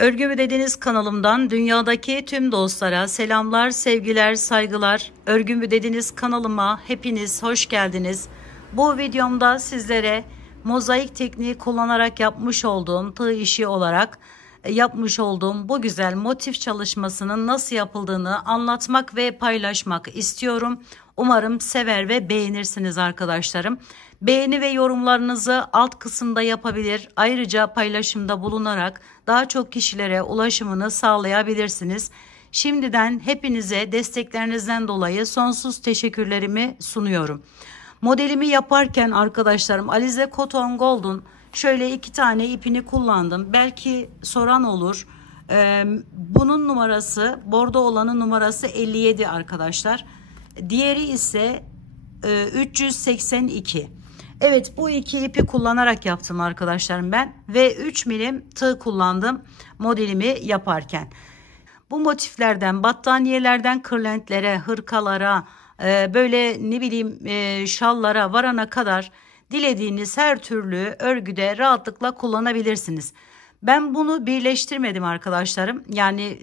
Örgü mü dediniz kanalımdan dünyadaki tüm dostlara selamlar, sevgiler, saygılar. Örgü mü dediniz kanalıma hepiniz hoş geldiniz. Bu videomda sizlere mozaik tekniği kullanarak yapmış olduğum tığ işi olarak yapmış olduğum bu güzel motif çalışmasının nasıl yapıldığını anlatmak ve paylaşmak istiyorum. Umarım sever ve beğenirsiniz arkadaşlarım. Beğeni ve yorumlarınızı alt kısımda yapabilir. Ayrıca paylaşımda bulunarak daha çok kişilere ulaşımını sağlayabilirsiniz. Şimdiden hepinize desteklerinizden dolayı sonsuz teşekkürlerimi sunuyorum. Modelimi yaparken arkadaşlarım Alize Cotton Gold'un şöyle 2 tane ipini kullandım. Belki soran olur. Bunun numarası, bordo olanın numarası 57 arkadaşlar. Diğeri ise 382. Evet, bu iki ipi kullanarak yaptım arkadaşlarım ben ve 3 milim tığ kullandım modelimi yaparken. Bu motiflerden battaniyelerden kırlentlere, hırkalara, böyle ne bileyim şallara varana kadar dilediğiniz her türlü örgüde rahatlıkla kullanabilirsiniz. Ben bunu birleştirmedim arkadaşlarım. Yani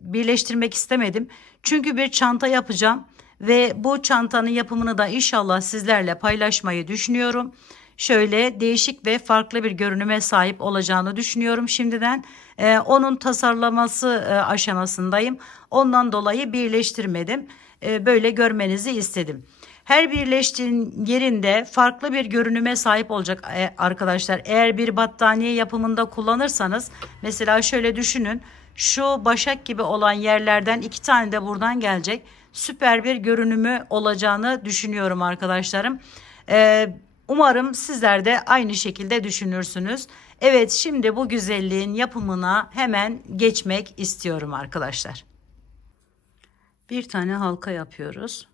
birleştirmek istemedim. Çünkü bir çanta yapacağım. Ve bu çantanın yapımını da inşallah sizlerle paylaşmayı düşünüyorum. Şöyle değişik ve farklı bir görünüme sahip olacağını düşünüyorum şimdiden. Onun tasarlaması aşamasındayım. Ondan dolayı birleştirmedim. Böyle görmenizi istedim. Her birleştiğin yerinde farklı bir görünüme sahip olacak arkadaşlar. Eğer bir battaniye yapımında kullanırsanız mesela şöyle düşünün. Şu başak gibi olan yerlerden 2 tane de buradan gelecek. Süper bir görünümü olacağını düşünüyorum arkadaşlarım. Umarım sizler de aynı şekilde düşünürsünüz. Evet, şimdi bu güzelliğin yapımına hemen geçmek istiyorum arkadaşlar. Bir tane halka yapıyoruz.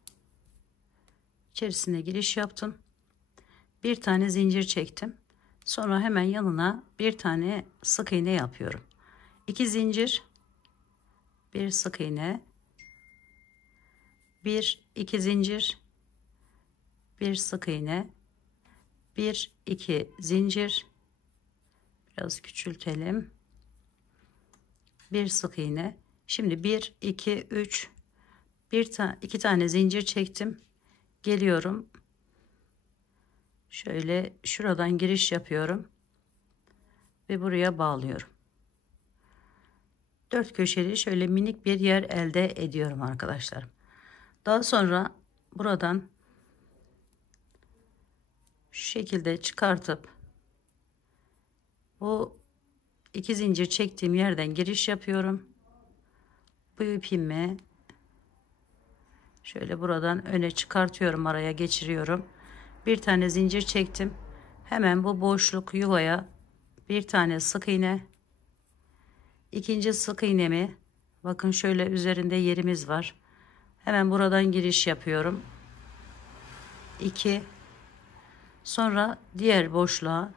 İçerisine giriş yaptım. Bir tane zincir çektim. Sonra hemen yanına bir tane sık iğne yapıyorum. 2 zincir, bir sık iğne, 1 2 zincir, bir sık iğne, 1 2 zincir, biraz küçültelim, bir sık iğne. Şimdi 1 2 3 2 tane zincir çektim, geliyorum, şöyle şuradan giriş yapıyorum ve buraya bağlıyorum. 4 köşeli şöyle minik bir yer elde ediyorum arkadaşlarım. Daha sonra buradan şu şekilde çıkartıp bu 2 zincir çektiğim yerden giriş yapıyorum. Bu ipimi şöyle buradan öne çıkartıyorum, araya geçiriyorum. Bir tane zincir çektim. Hemen bu boşluk yuvaya bir tane sık iğne. İkinci sık iğnemi, bakın şöyle üzerinde yerimiz var. Hemen buradan giriş yapıyorum. 2. Sonra diğer boşluğa,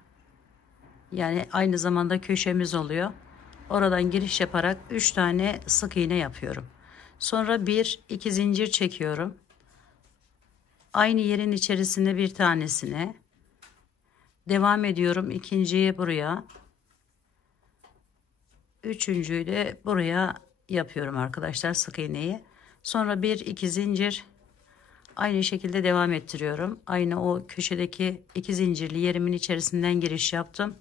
yani aynı zamanda köşemiz oluyor. Oradan giriş yaparak 3 tane sık iğne yapıyorum. Sonra 1 2 zincir çekiyorum. Aynı yerin içerisinde bir tanesine devam ediyorum. İkinciyi buraya, üçüncüyü de buraya yapıyorum arkadaşlar, sık iğneyi. Sonra 1 2 zincir, aynı şekilde devam ettiriyorum. Aynı o köşedeki 2 zincirli yerimin içerisinden giriş yaptım.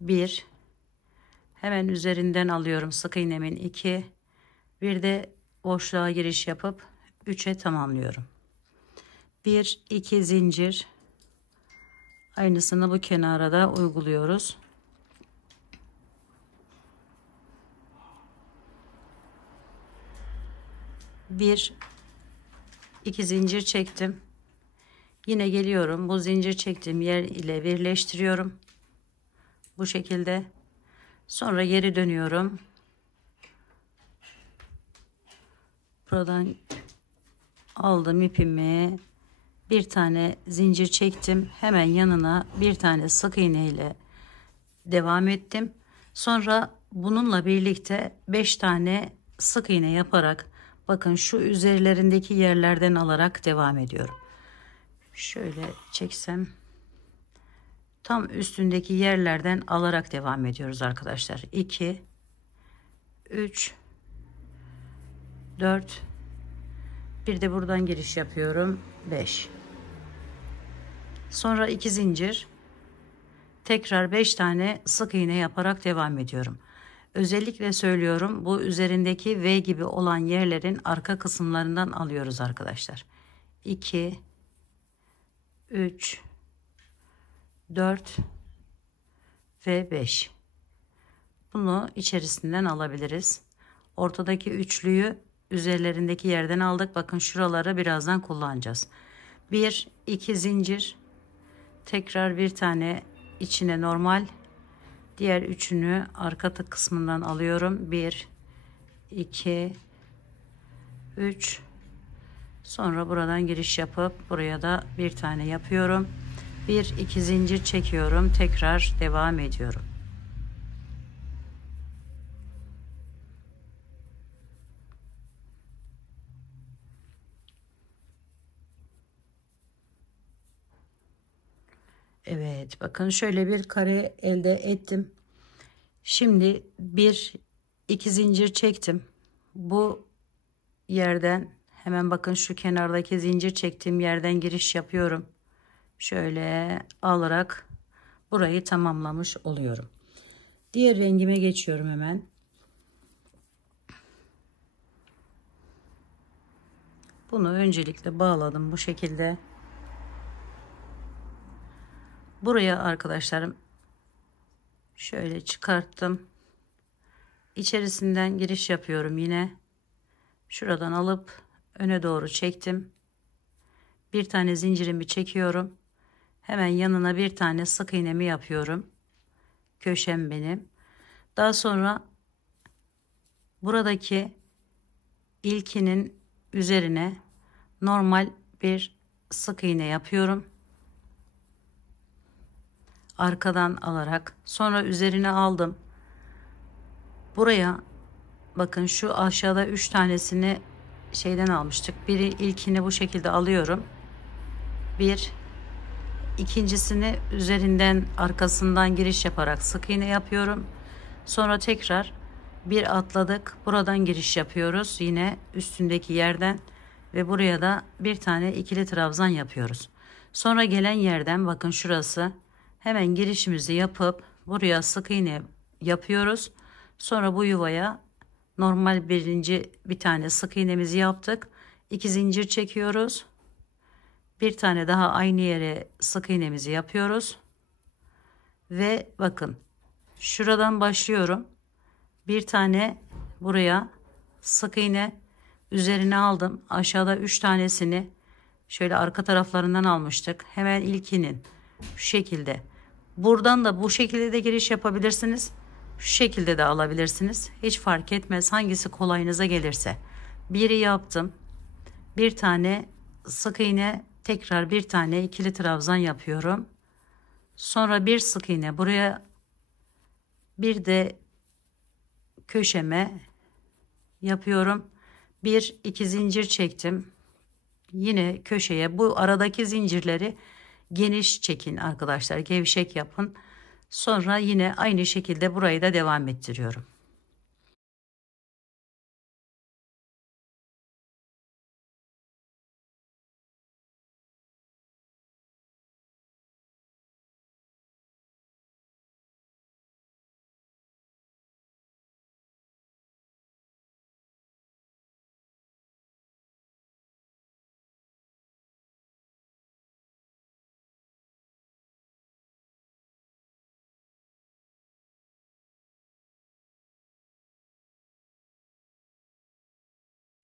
1, hemen üzerinden alıyorum sık iğnemin 2, bir de boşluğa giriş yapıp 3'e tamamlıyorum. 1 2 zincir, aynısını bu kenara da uyguluyoruz. 1 2 zincir çektim. Yine geliyorum, bu zincir çektiğim yer ile birleştiriyorum. Bu şekilde. Sonra geri dönüyorum. Buradan aldım ipimi. Bir tane zincir çektim. Hemen yanına bir tane sık iğne ile devam ettim. Sonra bununla birlikte 5 tane sık iğne yaparak, bakın şu üzerlerindeki yerlerden alarak devam ediyorum. Şöyle çeksem, tam üstündeki yerlerden alarak devam ediyoruz arkadaşlar. 2 3, 4, bir de buradan giriş yapıyorum, 5. Sonra 2 zincir, tekrar 5 tane sık iğne yaparak devam ediyorum. Özellikle söylüyorum, bu üzerindeki V gibi olan yerlerin arka kısımlarından alıyoruz arkadaşlar. 2, 3, 4 ve 5. Bunu içerisinden alabiliriz. Ortadaki üçlüyü üzerlerindeki yerden aldık. Bakın şuraları birazdan kullanacağız. 1, 2 zincir. Tekrar bir tane içine normal. Diğer üçünü arka kısmından alıyorum. 1, 2, 3. Sonra buradan giriş yapıp buraya da bir tane yapıyorum. 1, 2 zincir çekiyorum. Tekrar devam ediyorum. Evet, bakın şöyle bir kare elde ettim. Şimdi 1, 2 zincir çektim. Bu yerden hemen bakın şu kenardaki zincir çektiğim yerden giriş yapıyorum. Şöyle alarak burayı tamamlamış oluyorum. Diğer rengime geçiyorum hemen. Bunu öncelikle bağladım bu şekilde. Buraya arkadaşlarım şöyle çıkarttım. İçerisinden giriş yapıyorum yine. Şuradan alıp öne doğru çektim. Bir tane zincirimi çekiyorum. Hemen yanına bir tane sık iğnemi yapıyorum. Köşem benim. Daha sonra buradaki ilkinin üzerine normal bir sık iğne yapıyorum. Arkadan alarak sonra üzerine aldım. Buraya bakın şu aşağıda 3 tanesini şeyden almıştık. Biri ilkini bu şekilde alıyorum. Bir, ikincisini üzerinden arkasından giriş yaparak sık iğne yapıyorum. Sonra tekrar bir atladık. Buradan giriş yapıyoruz. Yine üstündeki yerden ve buraya da bir tane ikili trabzan yapıyoruz. Sonra gelen yerden bakın şurası. Hemen girişimizi yapıp buraya sık iğne yapıyoruz. Sonra bu yuvaya normal bir tane sık iğnemizi yaptık. 2 zincir çekiyoruz. Bir tane daha aynı yere sık iğnemizi yapıyoruz. Ve bakın şuradan başlıyorum. Bir tane buraya sık iğne üzerine aldım. Aşağıda 3 tanesini şöyle arka taraflarından almıştık. Hemen ilkinin şu şekilde. Buradan da bu şekilde de giriş yapabilirsiniz. Şu şekilde de alabilirsiniz. Hiç fark etmez, hangisi kolayınıza gelirse. Biri yaptım. Bir tane sık iğne, tekrar bir tane ikili trabzan yapıyorum. Sonra bir sık iğne buraya, bir de köşeme yapıyorum. 1, 2 zincir çektim. Yine köşeye, bu aradaki zincirleri geniş çekin arkadaşlar, gevşek yapın. Sonra yine aynı şekilde burayı da devam ettiriyorum.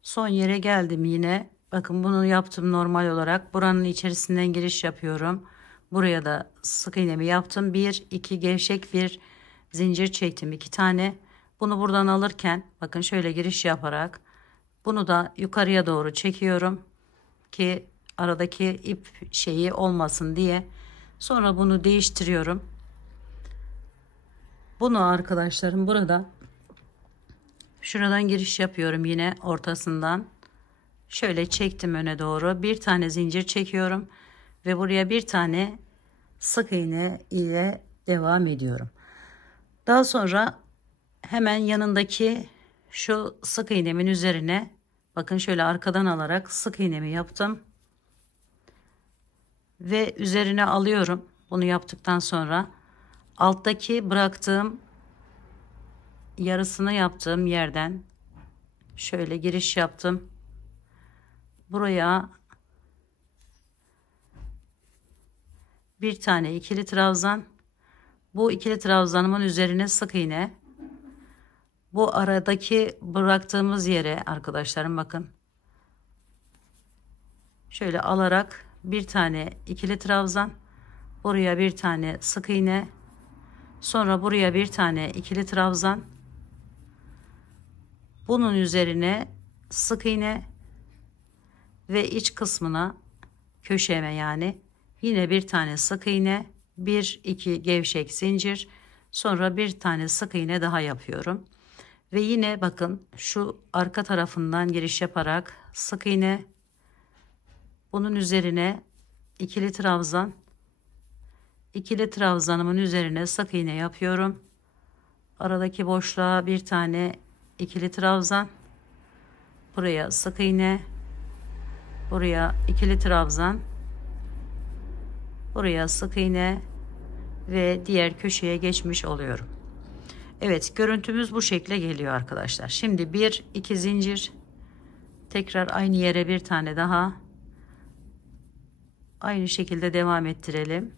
Son yere geldim yine. Bakın bunu yaptım normal olarak. Buranın içerisinden giriş yapıyorum. Buraya da sık iğnemi yaptım. 1, 2 gevşek bir zincir çektim. 2 tane. Bunu buradan alırken bakın şöyle giriş yaparak bunu da yukarıya doğru çekiyorum ki aradaki ip şeyi olmasın diye. Sonra bunu değiştiriyorum. Bunu arkadaşlarım burada şuradan giriş yapıyorum yine ortasından. Şöyle çektim öne doğru. Bir tane zincir çekiyorum ve buraya bir tane sık iğne ile devam ediyorum. Daha sonra hemen yanındaki şu sık iğnemin üzerine bakın şöyle arkadan alarak sık iğnemi yaptım. Ve üzerine alıyorum. Bunu yaptıktan sonra alttaki bıraktığım yarısını yaptığım yerden şöyle giriş yaptım. Buraya bir tane ikili trabzan. Bu ikili trabzanımın üzerine sık iğne. Bu aradaki bıraktığımız yere arkadaşlarım bakın. Şöyle alarak bir tane ikili trabzan. Buraya bir tane sık iğne. Sonra buraya bir tane ikili trabzan. Bunun üzerine sık iğne ve iç kısmına, köşeme yani yine bir tane sık iğne, bir iki gevşek zincir, sonra bir tane sık iğne daha yapıyorum. Ve yine bakın şu arka tarafından giriş yaparak sık iğne, bunun üzerine ikili trabzan, ikili trabzanımın üzerine sık iğne yapıyorum. Aradaki boşluğa bir tane ikili trabzan, buraya sık iğne, buraya ikili trabzan, buraya sık iğne ve diğer köşeye geçmiş oluyorum. Evet, görüntümüz bu şekle geliyor arkadaşlar. Şimdi bir iki zincir, tekrar aynı yere bir tane daha, aynı şekilde devam ettirelim.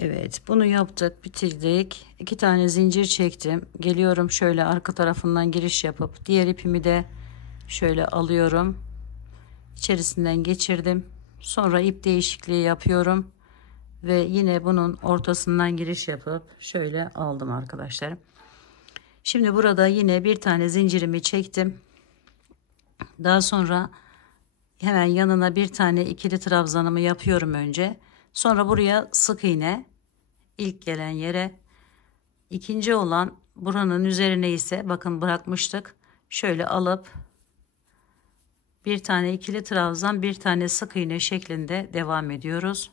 Evet, bunu yaptık, bitirdik. İki tane zincir çektim. Geliyorum şöyle arka tarafından giriş yapıp diğer ipimi de şöyle alıyorum. İçerisinden geçirdim. Sonra ip değişikliği yapıyorum ve yine bunun ortasından giriş yapıp şöyle aldım arkadaşlar. Şimdi burada yine bir tane zincirimi çektim. Daha sonra hemen yanına bir tane ikili trabzanımı yapıyorum önce. Sonra buraya sık iğne, ilk gelen yere, ikinci olan buranın üzerine ise bakın bırakmıştık. Şöyle alıp bir tane ikili trabzan, bir tane sık iğne şeklinde devam ediyoruz.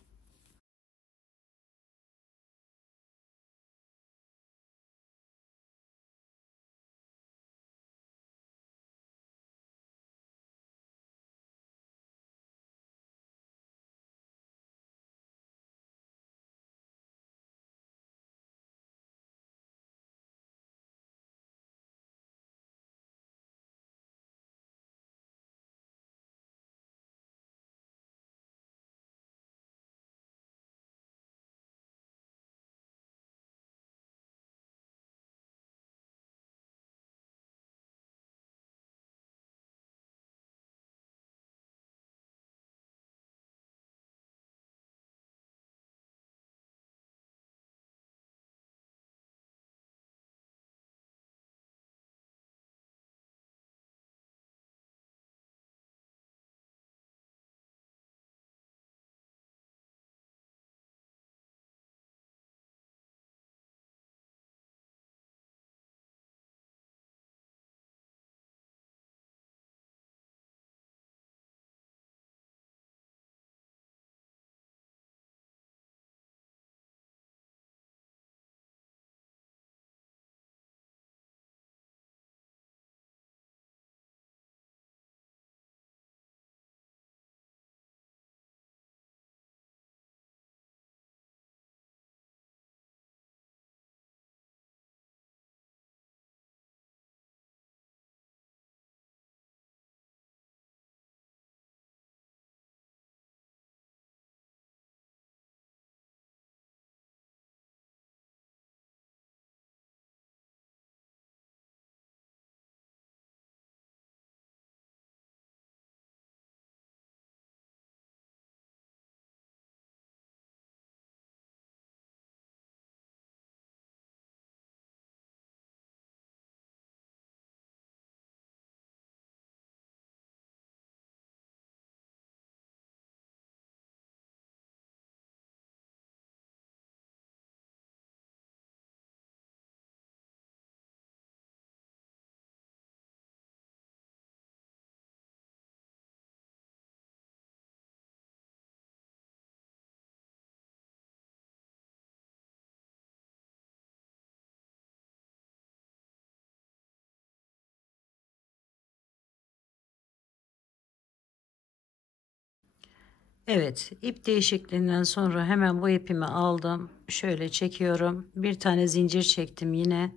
Evet, ip değişikliğinden sonra hemen bu ipimi aldım. Şöyle çekiyorum. Bir tane zincir çektim yine.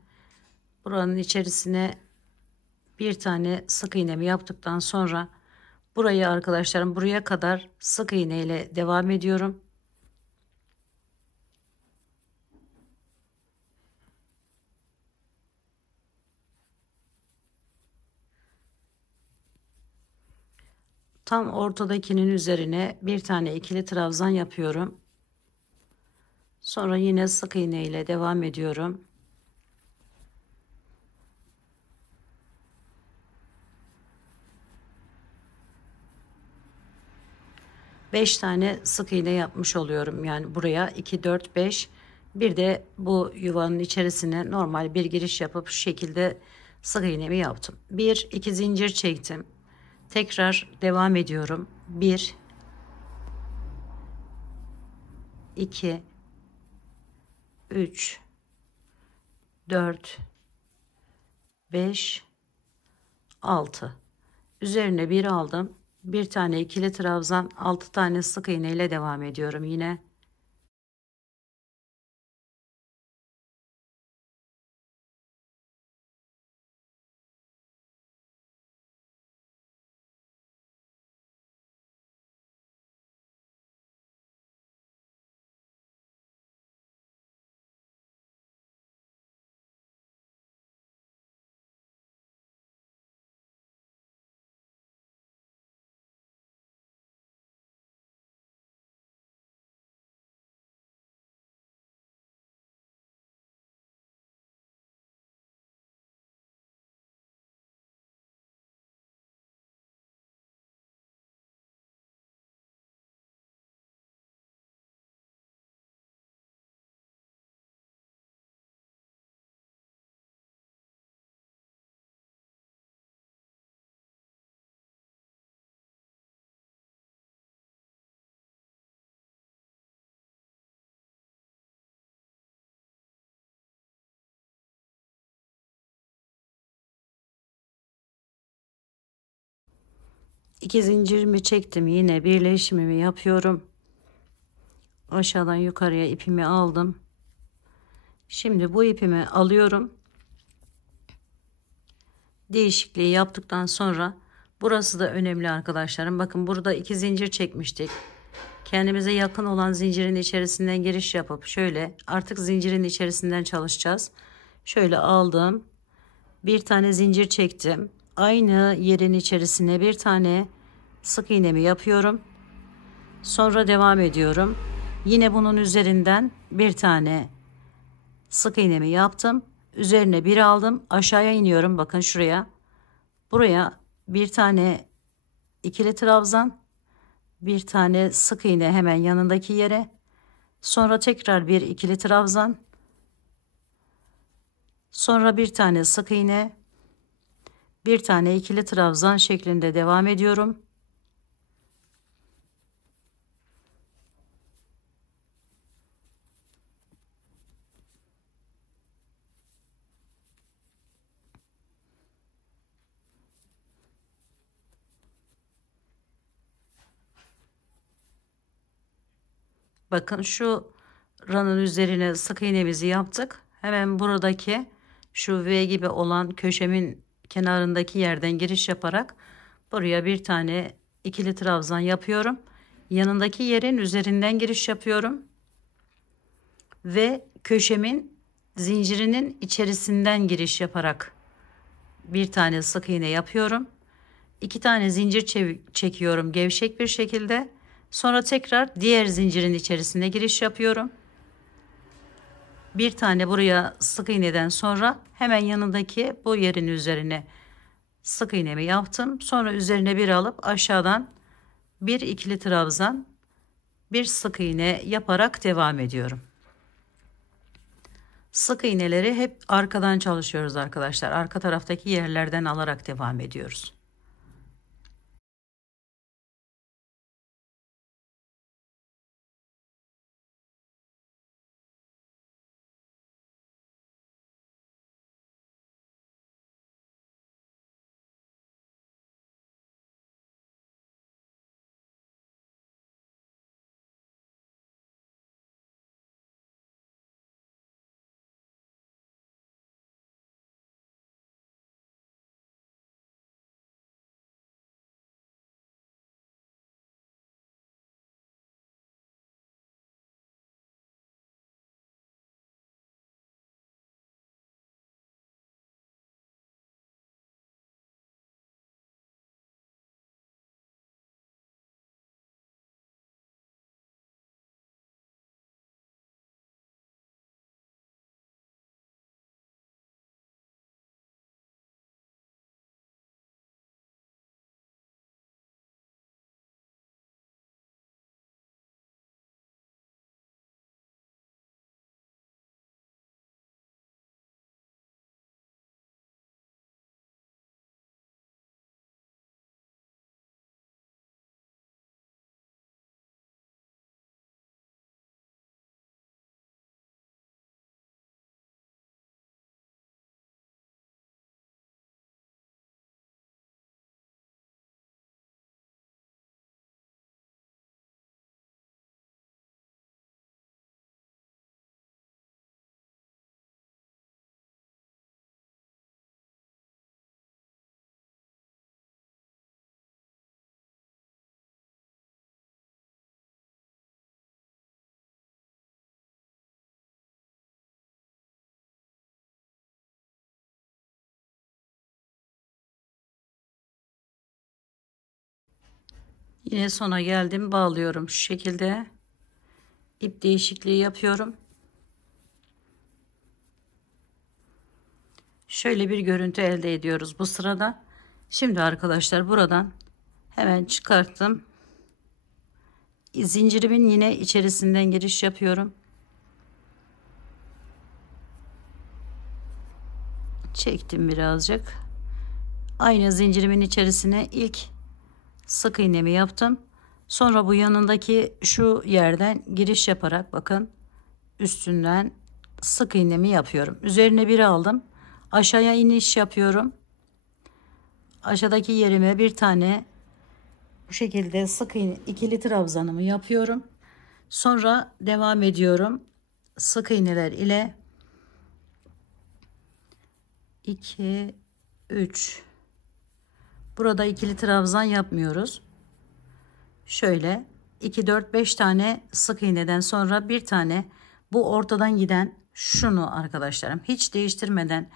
Buranın içerisine bir tane sık iğnemi yaptıktan sonra burayı arkadaşlarım buraya kadar sık iğne ile devam ediyorum. Tam ortadakinin üzerine bir tane ikili trabzan yapıyorum. Sonra yine sık iğne ile devam ediyorum. 5 tane sık iğne yapmış oluyorum. Yani buraya 2, 4, 5. Bir de bu yuvanın içerisine normal bir giriş yapıp şu şekilde sık iğnemi yaptım. 1, 2 zincir çektim. Tekrar devam ediyorum. 1, 2, 3, 4, 5, 6. Üzerine bir aldım. Bir tane ikili trabzan, 6 tane sık iğne ile devam ediyorum yine. İki zincirimi çektim, yine birleşimimi yapıyorum. Aşağıdan yukarıya ipimi aldım. Şimdi bu ipimi alıyorum. Değişikliği yaptıktan sonra burası da önemli arkadaşlarım. Bakın burada 2 zincir çekmiştik. Kendimize yakın olan zincirin içerisinden giriş yapıp şöyle artık zincirin içerisinden çalışacağız. Şöyle aldım. Bir tane zincir çektim. Aynı yerin içerisine bir tane sık iğnemi yapıyorum. Sonra devam ediyorum. Yine bunun üzerinden bir tane sık iğnemi yaptım. Üzerine bir aldım. Aşağıya iniyorum. Bakın şuraya. Buraya bir tane ikili trabzan, bir tane sık iğne hemen yanındaki yere. Sonra tekrar bir ikili trabzan. Sonra bir tane sık iğne, bir tane ikili trabzan şeklinde devam ediyorum. Bakın şu ranın üzerine sık iğnemizi yaptık. Hemen buradaki şu V gibi olan köşemin kenarındaki yerden giriş yaparak buraya bir tane ikili trabzan yapıyorum. Yanındaki yerin üzerinden giriş yapıyorum ve köşemin zincirinin içerisinden giriş yaparak bir tane sık iğne yapıyorum. 2 tane zincir çekiyorum gevşek bir şekilde. Sonra tekrar diğer zincirin içerisine giriş yapıyorum. Bir tane buraya sık iğneden sonra hemen yanındaki bu yerin üzerine sık iğnemi yaptım. Sonra üzerine bir alıp aşağıdan bir ikili trabzan, bir sık iğne yaparak devam ediyorum. Sık iğneleri hep arkadan çalışıyoruz arkadaşlar. Arka taraftaki yerlerden alarak devam ediyoruz. Yine sona geldim, bağlıyorum şu şekilde. İp değişikliği yapıyorum. Şöyle bir görüntü elde ediyoruz bu sırada. Şimdi arkadaşlar buradan hemen çıkarttım. Zincirimin yine içerisinden giriş yapıyorum. Çektim birazcık. Aynı zincirimin içerisine ilk sık iğnemi yaptım. Sonra bu yanındaki şu yerden giriş yaparak bakın üstünden sık iğnemi yapıyorum. Üzerine bir aldım. Aşağıya iniş yapıyorum. Aşağıdaki yerime bir tane bu şekilde sık iğne ikili trabzanımı yapıyorum. Sonra devam ediyorum. Sık iğneler ile 2 3. Burada ikili trabzan yapmıyoruz. Şöyle 2 4 5 tane sık iğneden sonra bir tane bu ortadan giden şunu arkadaşlarım hiç değiştirmeden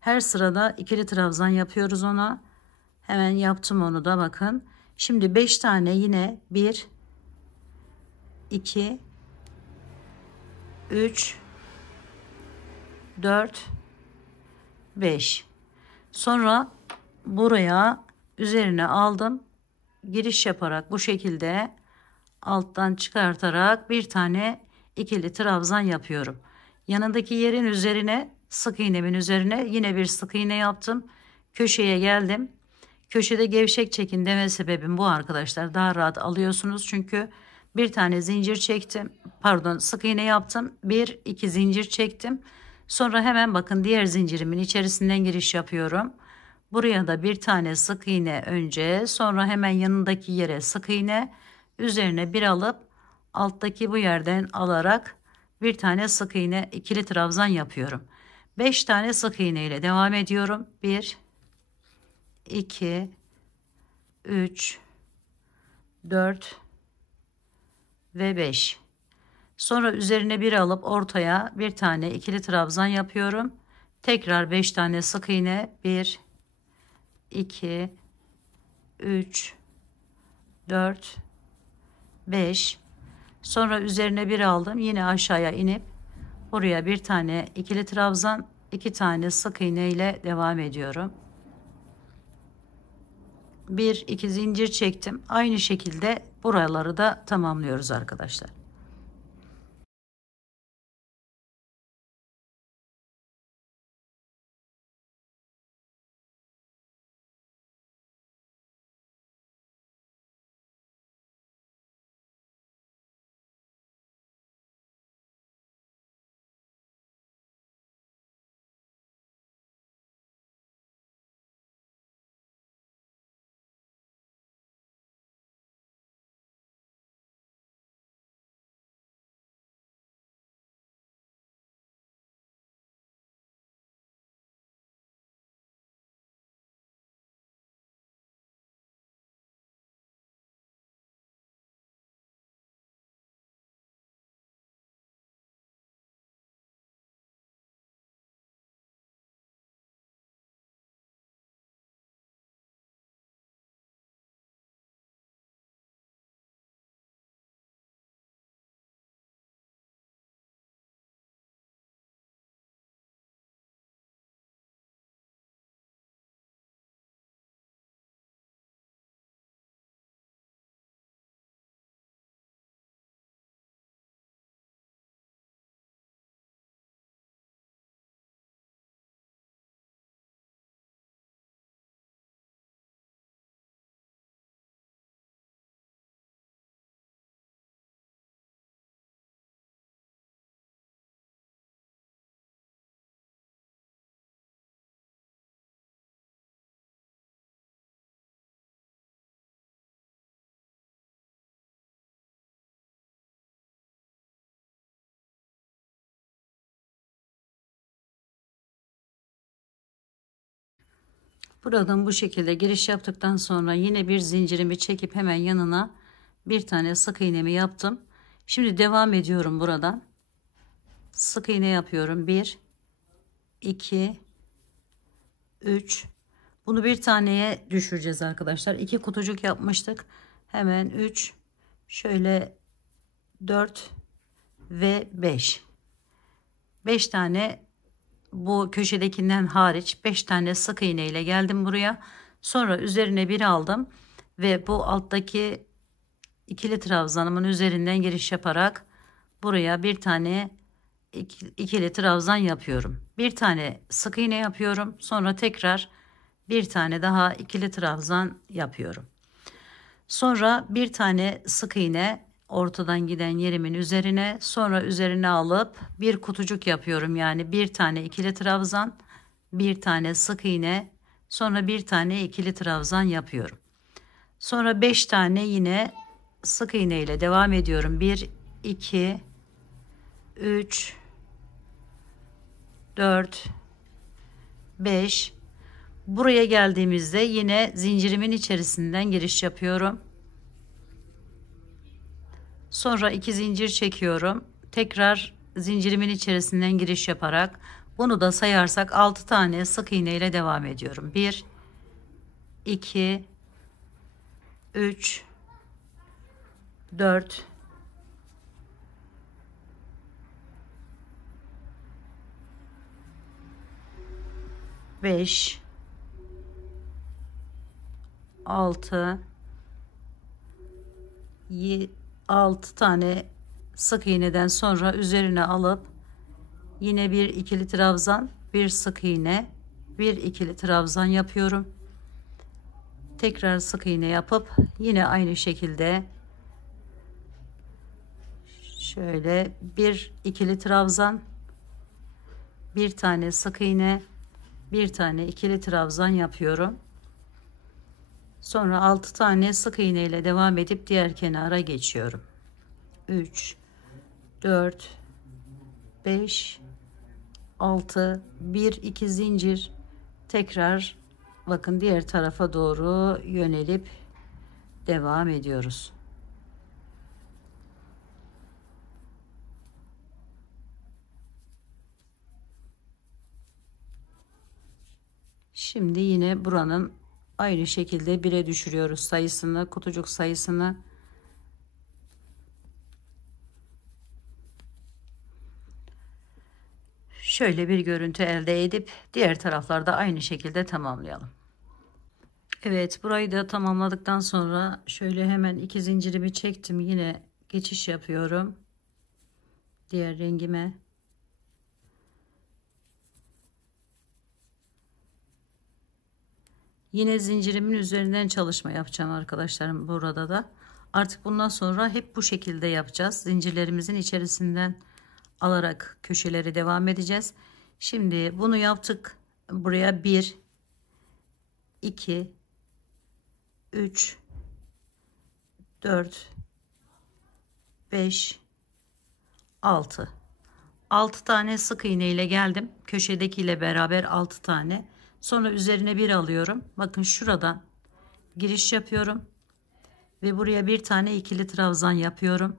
her sırada ikili trabzan yapıyoruz ona. Hemen yaptım onu da bakın. Şimdi 5 tane yine 1 2 3 4 5. Sonra buraya üzerine aldım. Giriş yaparak bu şekilde alttan çıkartarak bir tane ikili trabzan yapıyorum. Yanındaki yerin üzerine sık iğnemin üzerine yine bir sık iğne yaptım. Köşeye geldim. Köşede gevşek çekin deme sebebim bu arkadaşlar. Daha rahat alıyorsunuz çünkü bir tane zincir çektim. Pardon sık iğne yaptım. Bir iki zincir çektim. Sonra hemen bakın diğer zincirimin içerisinden giriş yapıyorum. Buraya da bir tane sık iğne önce sonra hemen yanındaki yere sık iğne üzerine bir alıp alttaki bu yerden alarak bir tane sık iğne ikili trabzan yapıyorum. 5 tane sık iğne ile devam ediyorum. 1 2 3 4 ve 5. Sonra üzerine bir alıp ortaya bir tane ikili trabzan yapıyorum. Tekrar 5 tane sık iğne 1 2 3 4 5. Sonra üzerine bir aldım. Yine aşağıya inip buraya bir tane ikili trabzan, 2 tane sık iğne ile devam ediyorum. 1 2 zincir çektim. Aynı şekilde buraları da tamamlıyoruz arkadaşlar. Buradan bu şekilde giriş yaptıktan sonra yine bir zincirimi çekip hemen yanına bir tane sık iğnemi yaptım. Şimdi devam ediyorum buradan. Sık iğne yapıyorum. 1 2 3. Bunu bir taneye düşüreceğiz arkadaşlar. 2 kutucuk yapmıştık. Hemen 3, şöyle 4 ve 5. 5 tane, bu köşedekinden hariç 5 tane sık iğne ile geldim buraya. Sonra üzerine bir aldım ve bu alttaki ikili trabzanımın üzerinden giriş yaparak buraya bir tane ikili trabzan yapıyorum. Bir tane sık iğne yapıyorum. Sonra tekrar bir tane daha ikili trabzan yapıyorum. Sonra bir tane sık iğne ortadan giden yerimin üzerine, sonra üzerine alıp bir kutucuk yapıyorum. Yani bir tane ikili trabzan, bir tane sık iğne, sonra bir tane ikili trabzan yapıyorum. Sonra 5 tane yine sık iğne ile devam ediyorum. 1, 2, 3, 4, 5. Buraya geldiğimizde yine zincirimin içerisinden giriş yapıyorum. Sonra 2 zincir çekiyorum. Tekrar zincirimin içerisinden giriş yaparak bunu da sayarsak 6 tane sık iğne ile devam ediyorum. 1, 2, 3, 4, 5, 6, 6 tane sık iğneden sonra üzerine alıp yine bir ikili trabzan, bir sık iğne, bir ikili trabzan yapıyorum. Tekrar sık iğne yapıp yine aynı şekilde şöyle bir ikili trabzan, bir tane sık iğne, bir tane ikili trabzan yapıyorum. Sonra 6 tane sık iğne ile devam edip diğer kenara geçiyorum. 3, 4, 5, 6, 1, 2 zincir. Tekrar bakın diğer tarafa doğru yönelip devam ediyoruz. Şimdi yine buranın aynı şekilde 1'e düşürüyoruz sayısını, kutucuk sayısını. Şöyle bir görüntü elde edip diğer taraflarda aynı şekilde tamamlayalım. Evet, burayı da tamamladıktan sonra şöyle hemen 2 zincirimi çektim. Yine geçiş yapıyorum diğer rengime. Yine zincirimin üzerinden çalışma yapacağım arkadaşlarım burada da. Artık bundan sonra hep bu şekilde yapacağız. Zincirlerimizin içerisinden alarak köşeleri devam edeceğiz. Şimdi bunu yaptık. Buraya 1, 2, 3, 4, 5, 6. 6 tane sık iğne ile geldim. Köşedekiyle beraber 6 tane. Sonra üzerine bir alıyorum. Bakın şuradan giriş yapıyorum. Ve buraya bir tane ikili trabzan yapıyorum.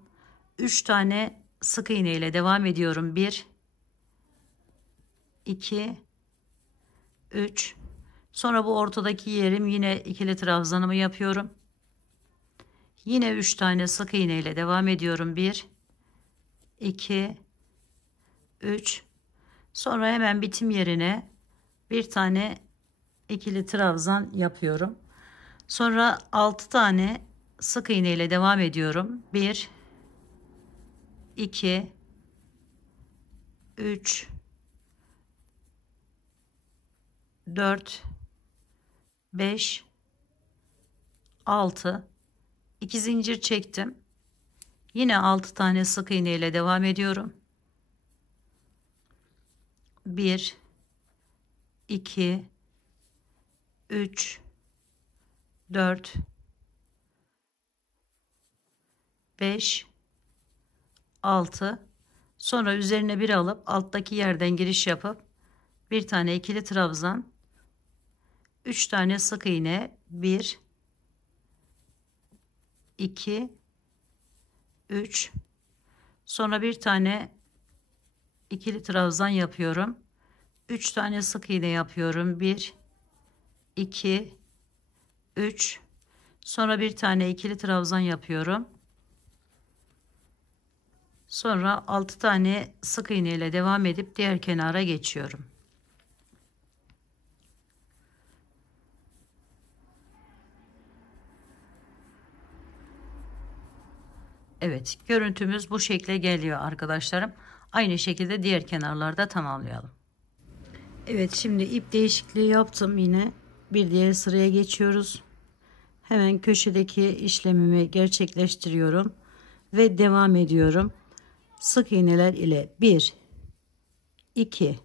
3 tane sık iğne ile devam ediyorum. 1, 2, 3. Sonra bu ortadaki yerim yine ikili trabzanımı yapıyorum. Yine 3 tane sık iğne ile devam ediyorum. 1, 2, 3. Sonra hemen bitim yerine bir tane ikili trabzan yapıyorum. Sonra 6 tane sık iğne ile devam ediyorum. 1, 2, 3, 4, 5, 6. 2 zincir çektim. Yine 6 tane sık iğne ile devam ediyorum. 1, 2, 3, 4, 5, 6. Sonra üzerine bir alıp alttaki yerden giriş yapıp bir tane ikili trabzan, 3 tane sık iğne, 1, 2, 3. Sonra bir tane ikili trabzan yapıyorum. 3 tane sık iğne yapıyorum. 1, 2, 3. Sonra bir tane ikili trabzan yapıyorum. Sonra 6 tane sık iğne ile devam edip diğer kenara geçiyorum. Evet, görüntümüz bu şekle geliyor arkadaşlarım. Aynı şekilde diğer kenarlarda tamamlayalım. Evet, şimdi ip değişikliği yaptım. Yine bir diğer sıraya geçiyoruz. Hemen köşedeki işlemimi gerçekleştiriyorum ve devam ediyorum. Sık iğneler ile 1 2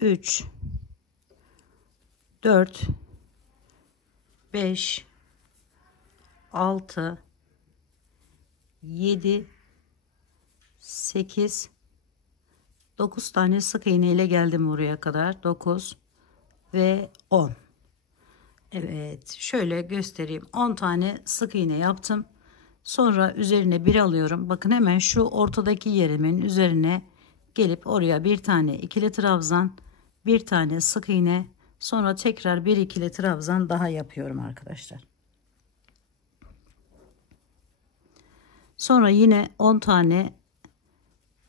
3 4 5 6 7 8 9 tane sık iğne ile geldim buraya kadar. 9 ve 10. Evet, şöyle göstereyim. 10 tane sık iğne yaptım. Sonra üzerine bir alıyorum. Bakın hemen şu ortadaki yerimin üzerine gelip oraya bir tane ikili trabzan, bir tane sık iğne, sonra tekrar bir ikili trabzan daha yapıyorum arkadaşlar. Sonra yine 10 tane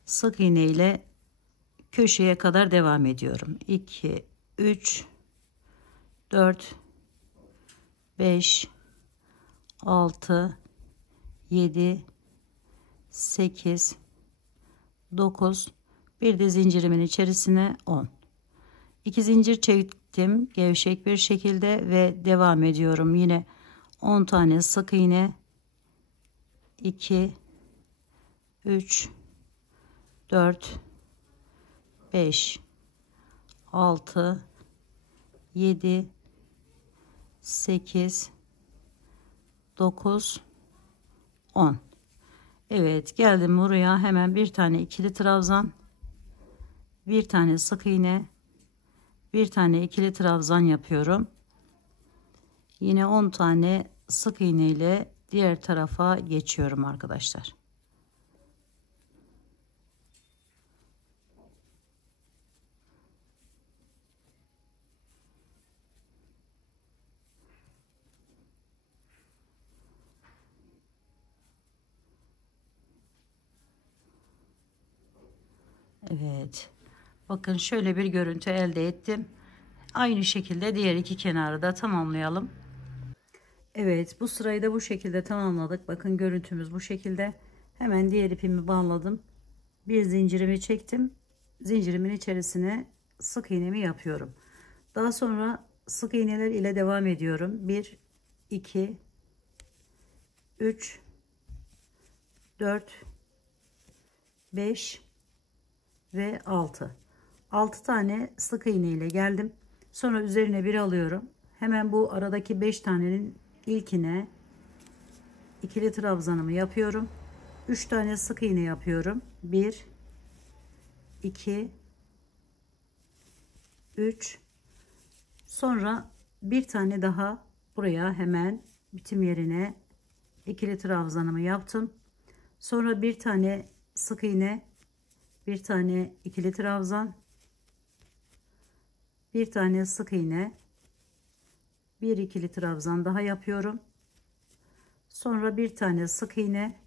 sık iğne ile köşeye kadar devam ediyorum. 2 3 4 5 6 7 8 9, bir de zincirimin içerisine 10. 2 zincir çektim gevşek bir şekilde ve devam ediyorum. Yine 10 tane sık iğne, 2 3 4 5 6 7 8 9 10. Evet, geldim buraya. Hemen bir tane ikili trabzan, bir tane sık iğne, bir tane ikili trabzan yapıyorum. Yine 10 tane sık iğne ile diğer tarafa geçiyorum arkadaşlar. Evet. Bakın şöyle bir görüntü elde ettim. Aynı şekilde diğer iki kenarı da tamamlayalım. Evet, bu sırayı da bu şekilde tamamladık. Bakın görüntümüz bu şekilde. Hemen diğer ipimi bağladım. Bir zincirimi çektim. Zincirimin içerisine sık iğnemi yapıyorum. Daha sonra sık iğneler ile devam ediyorum. 1 2 3 4 5 ve 6. 6 tane sık iğne ile geldim. Sonra üzerine bir alıyorum. Hemen bu aradaki 5 tanenin ilkine ikili trabzanımı yapıyorum. 3 tane sık iğne yapıyorum. 1 2 3, sonra bir tane daha buraya hemen bitim yerine ikili trabzanımı yaptım. Sonra bir tane sık iğne, bir tane ikili trabzan, bir tane sık iğne, bir ikili trabzan daha yapıyorum. Sonra bir tane sık iğne,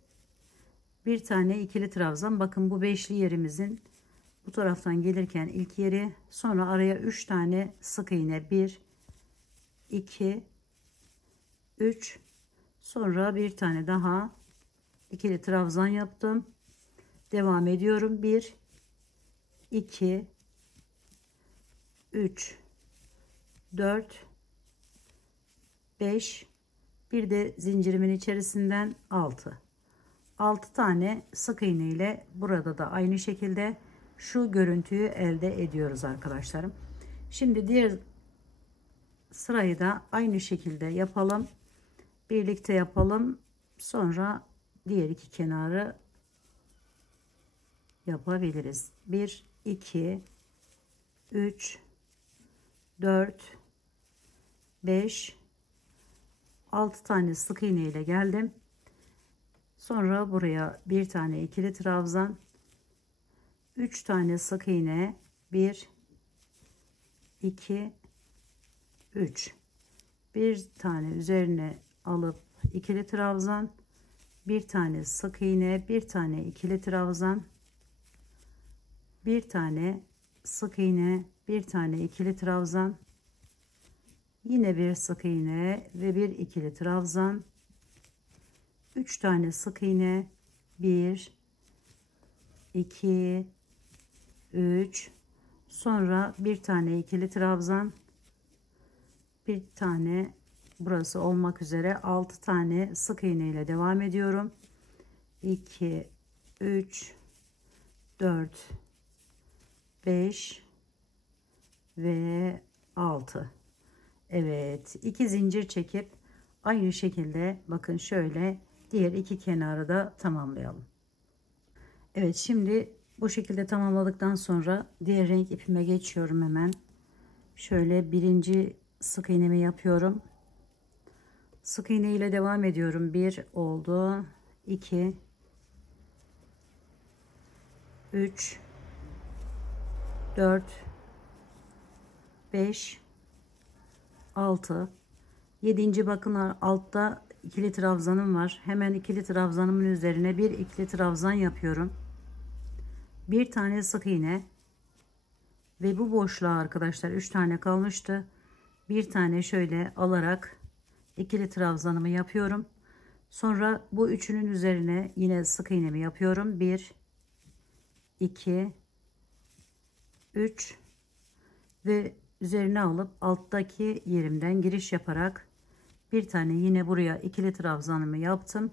bir tane ikili trabzan. Bakın bu beşli yerimizin bu taraftan gelirken ilk yeri, sonra araya 3 tane sık iğne, 1 2 3, sonra bir tane daha ikili trabzan yaptım. Devam ediyorum. 1 2 3 4 5, bir de zincirimin içerisinden 6 tane sık iğne ile burada da aynı şekilde şu görüntüyü elde ediyoruz arkadaşlarım. Şimdi diğer sırayı da aynı şekilde yapalım. Birlikte yapalım. Sonra diğer iki kenarı yapabiliriz. 1 2 3 4 5 6 tane sık iğne ile geldim. Sonra buraya bir tane ikili trabzan, 3 tane sık iğne, 1 2 3, bir tane üzerine alıp ikili trabzan, bir tane sık iğne, bir tane ikili trabzan, bir tane sık iğne, bir tane ikili trabzan, yine bir sık iğne ve bir ikili trabzan, 3 tane sık iğne, 1 2 3, sonra bir tane ikili trabzan, bir tane, burası olmak üzere 6 tane sık iğne ile devam ediyorum. 2 3 4 5 ve 6. Evet, 2 zincir çekip aynı şekilde bakın şöyle diğer iki kenarı da tamamlayalım. Evet, şimdi bu şekilde tamamladıktan sonra diğer renk ipime geçiyorum hemen. Şöyle birinci sık iğnemi yapıyorum. Sık iğne ile devam ediyorum. 1 oldu. 2 3 4 5 6 7. bakın altta ikili trabzanım var. Hemen ikili trabzanımın üzerine bir ikili trabzan yapıyorum. Bir tane sık iğne ve bu boşluğa arkadaşlar 3 tane kalmıştı. Bir tane şöyle alarak ikili trabzanımı yapıyorum. Sonra bu üçünün üzerine yine sık iğnemi yapıyorum. 1 2 3 ve üzerine alıp alttaki yerimden giriş yaparak bir tane yine buraya ikili trabzanımı yaptım.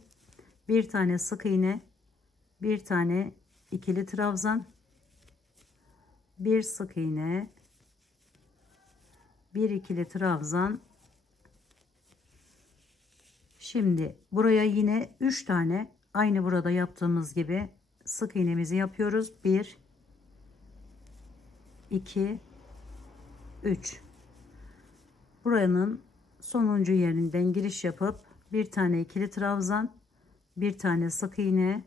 Bir tane sık iğne, bir tane ikili trabzan, bir sık iğne, bir ikili trabzan. Şimdi buraya yine 3 tane aynı burada yaptığımız gibi sık iğnemizi yapıyoruz. 1 2 3. Buranın sonuncu yerinden giriş yapıp bir tane ikili trabzan, bir tane sık iğne,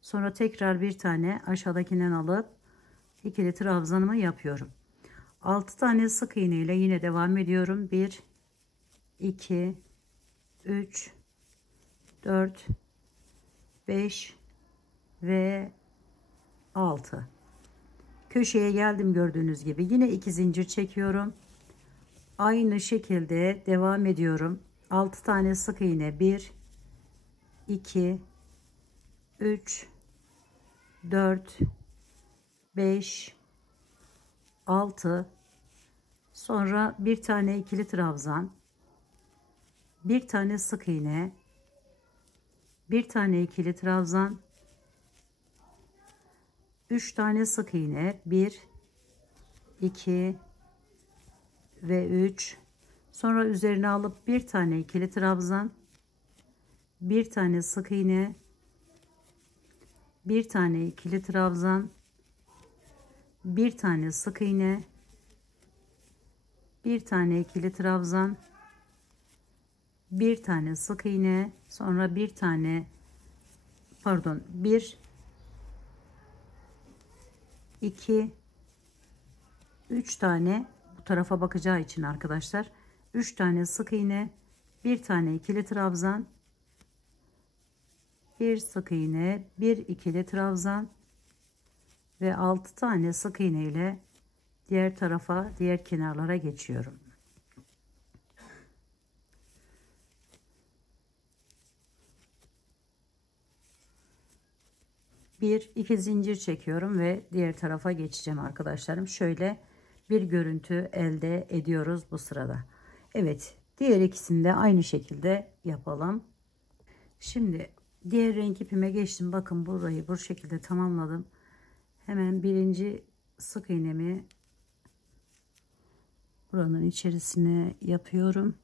sonra tekrar bir tane aşağıdakinden alıp ikili trabzanımı yapıyorum. 6 tane sık iğne ile yine devam ediyorum. 1 2 3 4 5 ve 6. Köşeye geldim gördüğünüz gibi. Yine 2 zincir çekiyorum. Aynı şekilde devam ediyorum. 6 tane sık iğne. 1 2 3 4 5 6, sonra bir tane ikili trabzan, bir tane sık iğne, bir tane ikili trabzan, 3 tane sık iğne, 1 2 ve 3, sonra üzerine alıp bir tane ikili trabzan, bir tane sık iğne, bir tane ikili trabzan, bir tane sık iğne, bir tane ikili trabzan, bir tane sık iğne, sonra bir tane, pardon, 1 2 3 tane, bu tarafa bakacağı için arkadaşlar, 3 tane sık iğne, bir tane ikili trabzan, bir sık iğne, bir ikili trabzan ve 6 tane sık iğne ile diğer tarafa, diğer kenarlara geçiyorum. Bir iki zincir çekiyorum ve diğer tarafa geçeceğim arkadaşlarım. Şöyle bir görüntü elde ediyoruz bu sırada. Evet, diğer ikisini de aynı şekilde yapalım. Şimdi diğer renk ipime geçtim. Bakın burayı bu şekilde tamamladım. Hemen birinci sık iğnemi buranın içerisine yapıyorum.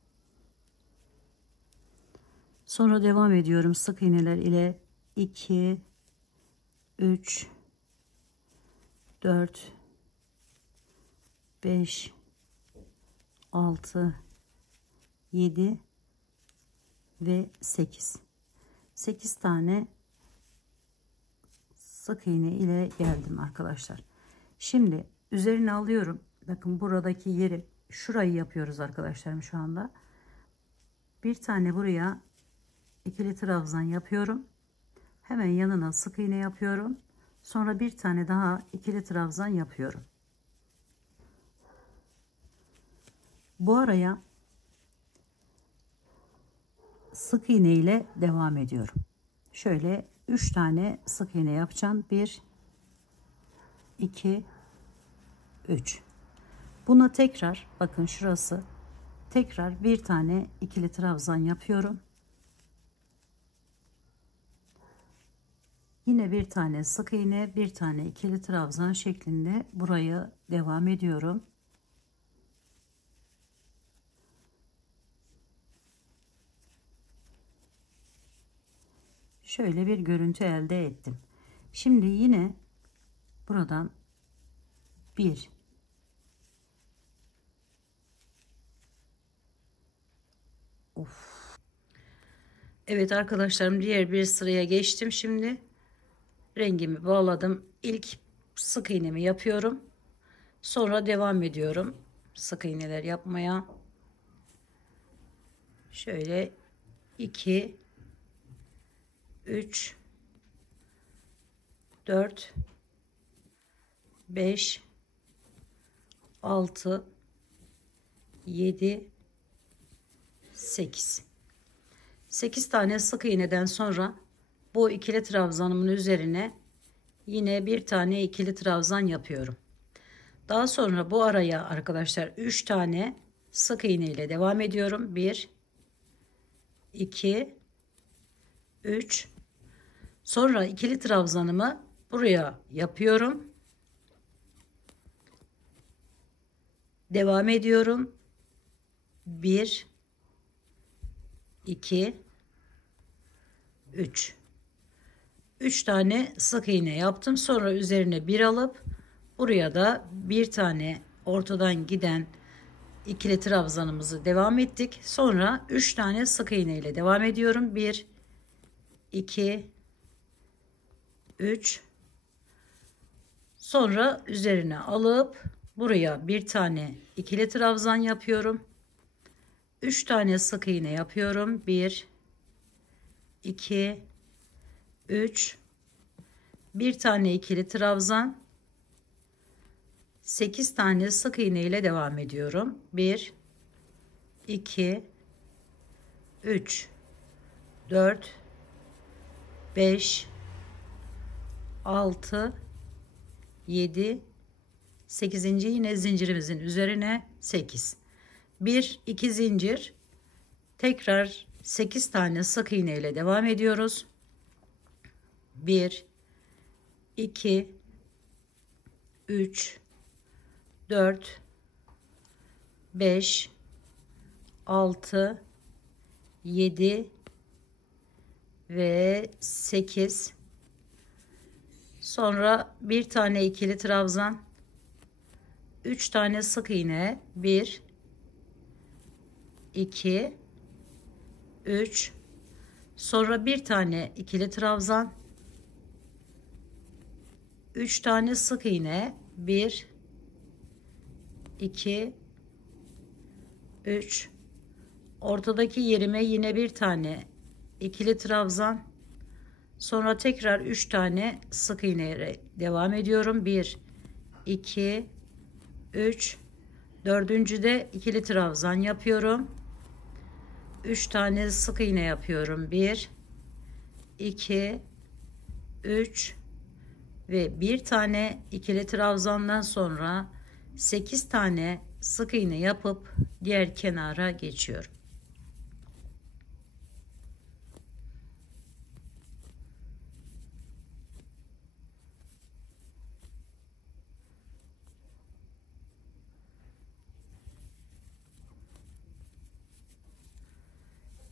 Sonra devam ediyorum sık iğneler ile. 2 3 4 5 6 7 ve 8 tane sık iğne ile geldim arkadaşlar. Şimdi üzerine alıyorum. Bakın buradaki yeri, şurayı yapıyoruz arkadaşlarım şu anda. Bir tane buraya ikili trabzan yapıyorum. Hemen yanına sık iğne yapıyorum. Sonra bir tane daha ikili trabzan yapıyorum. Bu araya sık iğne ile devam ediyorum. Şöyle 3 tane sık iğne yapacağım. 1 2 3. Buna tekrar bakın şurası, tekrar bir tane ikili trabzan yapıyorum. Yine bir tane sık iğne, bir tane ikili trabzan şeklinde burayı devam ediyorum. Şöyle bir görüntü elde ettim. Şimdi yine buradan bir, evet arkadaşlarım, diğer bir sıraya geçtim. Şimdi rengimi bağladım. İlk sık iğnemi yapıyorum. Sonra devam ediyorum sık iğneler yapmaya. Şöyle 2 3 4 5 6 7 8 tane sık iğneden sonra bu ikili trabzanımın üzerine yine bir tane ikili trabzan yapıyorum. Daha sonra bu araya arkadaşlar 3 tane sık iğne ile devam ediyorum. 1 2 3. Sonra ikili trabzanımı buraya yapıyorum. Devam ediyorum. 1 2 3. 3 tane sık iğne yaptım. Sonra üzerine bir alıp buraya da bir tane ortadan giden ikili trabzanımızı devam ettik. Sonra 3 tane sık iğne ile devam ediyorum. 1 2 3. Sonra üzerine alıp buraya bir tane ikili trabzan yapıyorum. 3 tane sık iğne yapıyorum. 1 2 3. Bir tane ikili trabzan. 8 tane sık iğne ile devam ediyorum. 1 2 3 4 5 6 7 8. yine zincirimizin üzerine 8. 1 2 zincir, tekrar 8 tane sık iğne ile devam ediyoruz. 1 2 3 4 5 6 7 ve 8. Sonra bir tane ikili trabzan, 3 tane sık iğne, 1 2 3. Sonra bir tane ikili trabzan, 3 tane sık iğne, 1 2 3. Ortadaki yerime yine bir tane ikili trabzan, sonra tekrar 3 tane sık iğne devam ediyorum. 1 2 3. Dördüncüde ikili trabzan yapıyorum. 3 tane sık iğne yapıyorum. 1 2 3 ve bir tane ikili trabzandan sonra 8 tane sık iğne yapıp diğer kenara geçiyorum.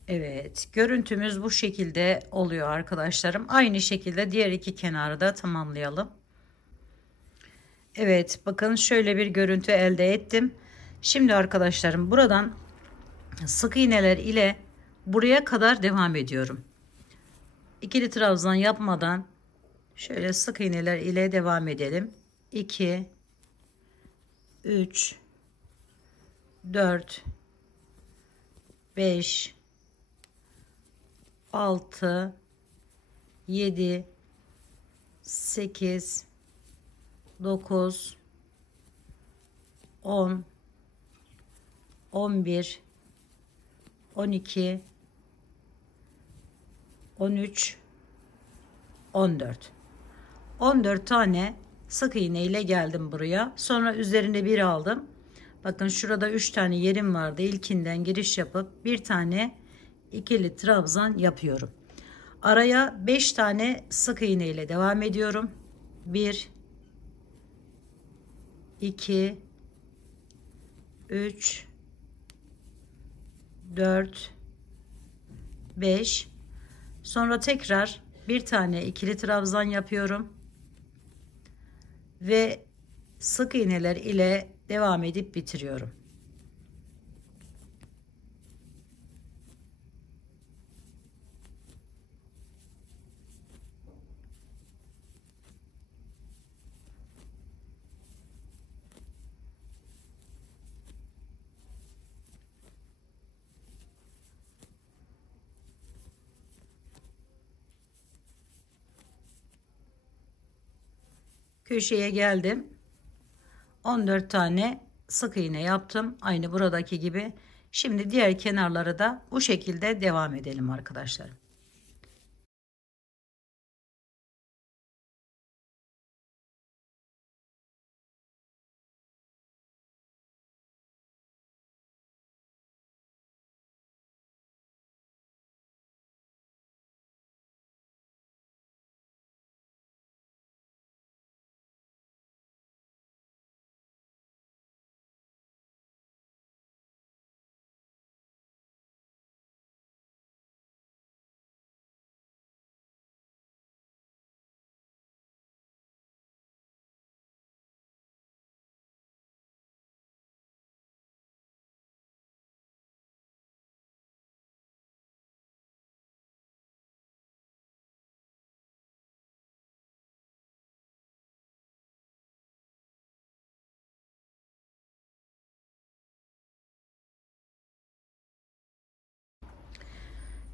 Evet, görüntümüz bu şekilde oluyor arkadaşlarım. Aynı şekilde diğer iki kenarı da tamamlayalım. Evet, bakın şöyle bir görüntü elde ettim. Şimdi arkadaşlarım buradan sık iğneler ile buraya kadar devam ediyorum. İkili trabzan yapmadan şöyle sık iğneler ile devam edelim. 2 3 4 5 6, 7, 8, 9, 10, 11, 12, 13, 14. 14 tane sık iğne ile geldim buraya. Sonra üzerine bir aldım. Bakın şurada 3 tane yerim vardı. İlkinden giriş yapıp bir tane ikili trabzan yapıyorum. Araya 5 tane sık iğne ile devam ediyorum. 1, 2, 3, 4, 5. Sonra tekrar bir tane ikili trabzan yapıyorum. Ve sık iğneler ile devam edip bitiriyorum. Köşeye geldim. 14 tane sık iğne yaptım. Aynı buradaki gibi. Şimdi diğer kenarları da bu şekilde devam edelim arkadaşlar.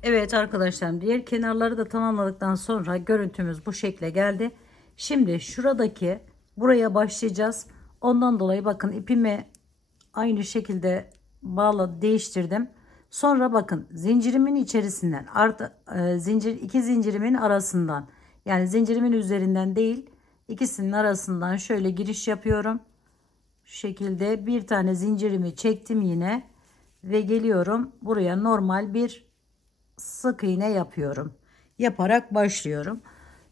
Evet arkadaşlarım, diğer kenarları da tamamladıktan sonra görüntümüz bu şekle geldi. Şimdi şuradaki buraya başlayacağız. Ondan dolayı bakın ipimi aynı şekilde değiştirdim. Sonra bakın zincirimin içerisinden iki zincirimin arasından, yani zincirimin üzerinden değil, ikisinin arasından şöyle giriş yapıyorum. Şu şekilde bir tane zincirimi çektim yine ve geliyorum buraya, normal bir sık iğne yapıyorum. Yaparak başlıyorum.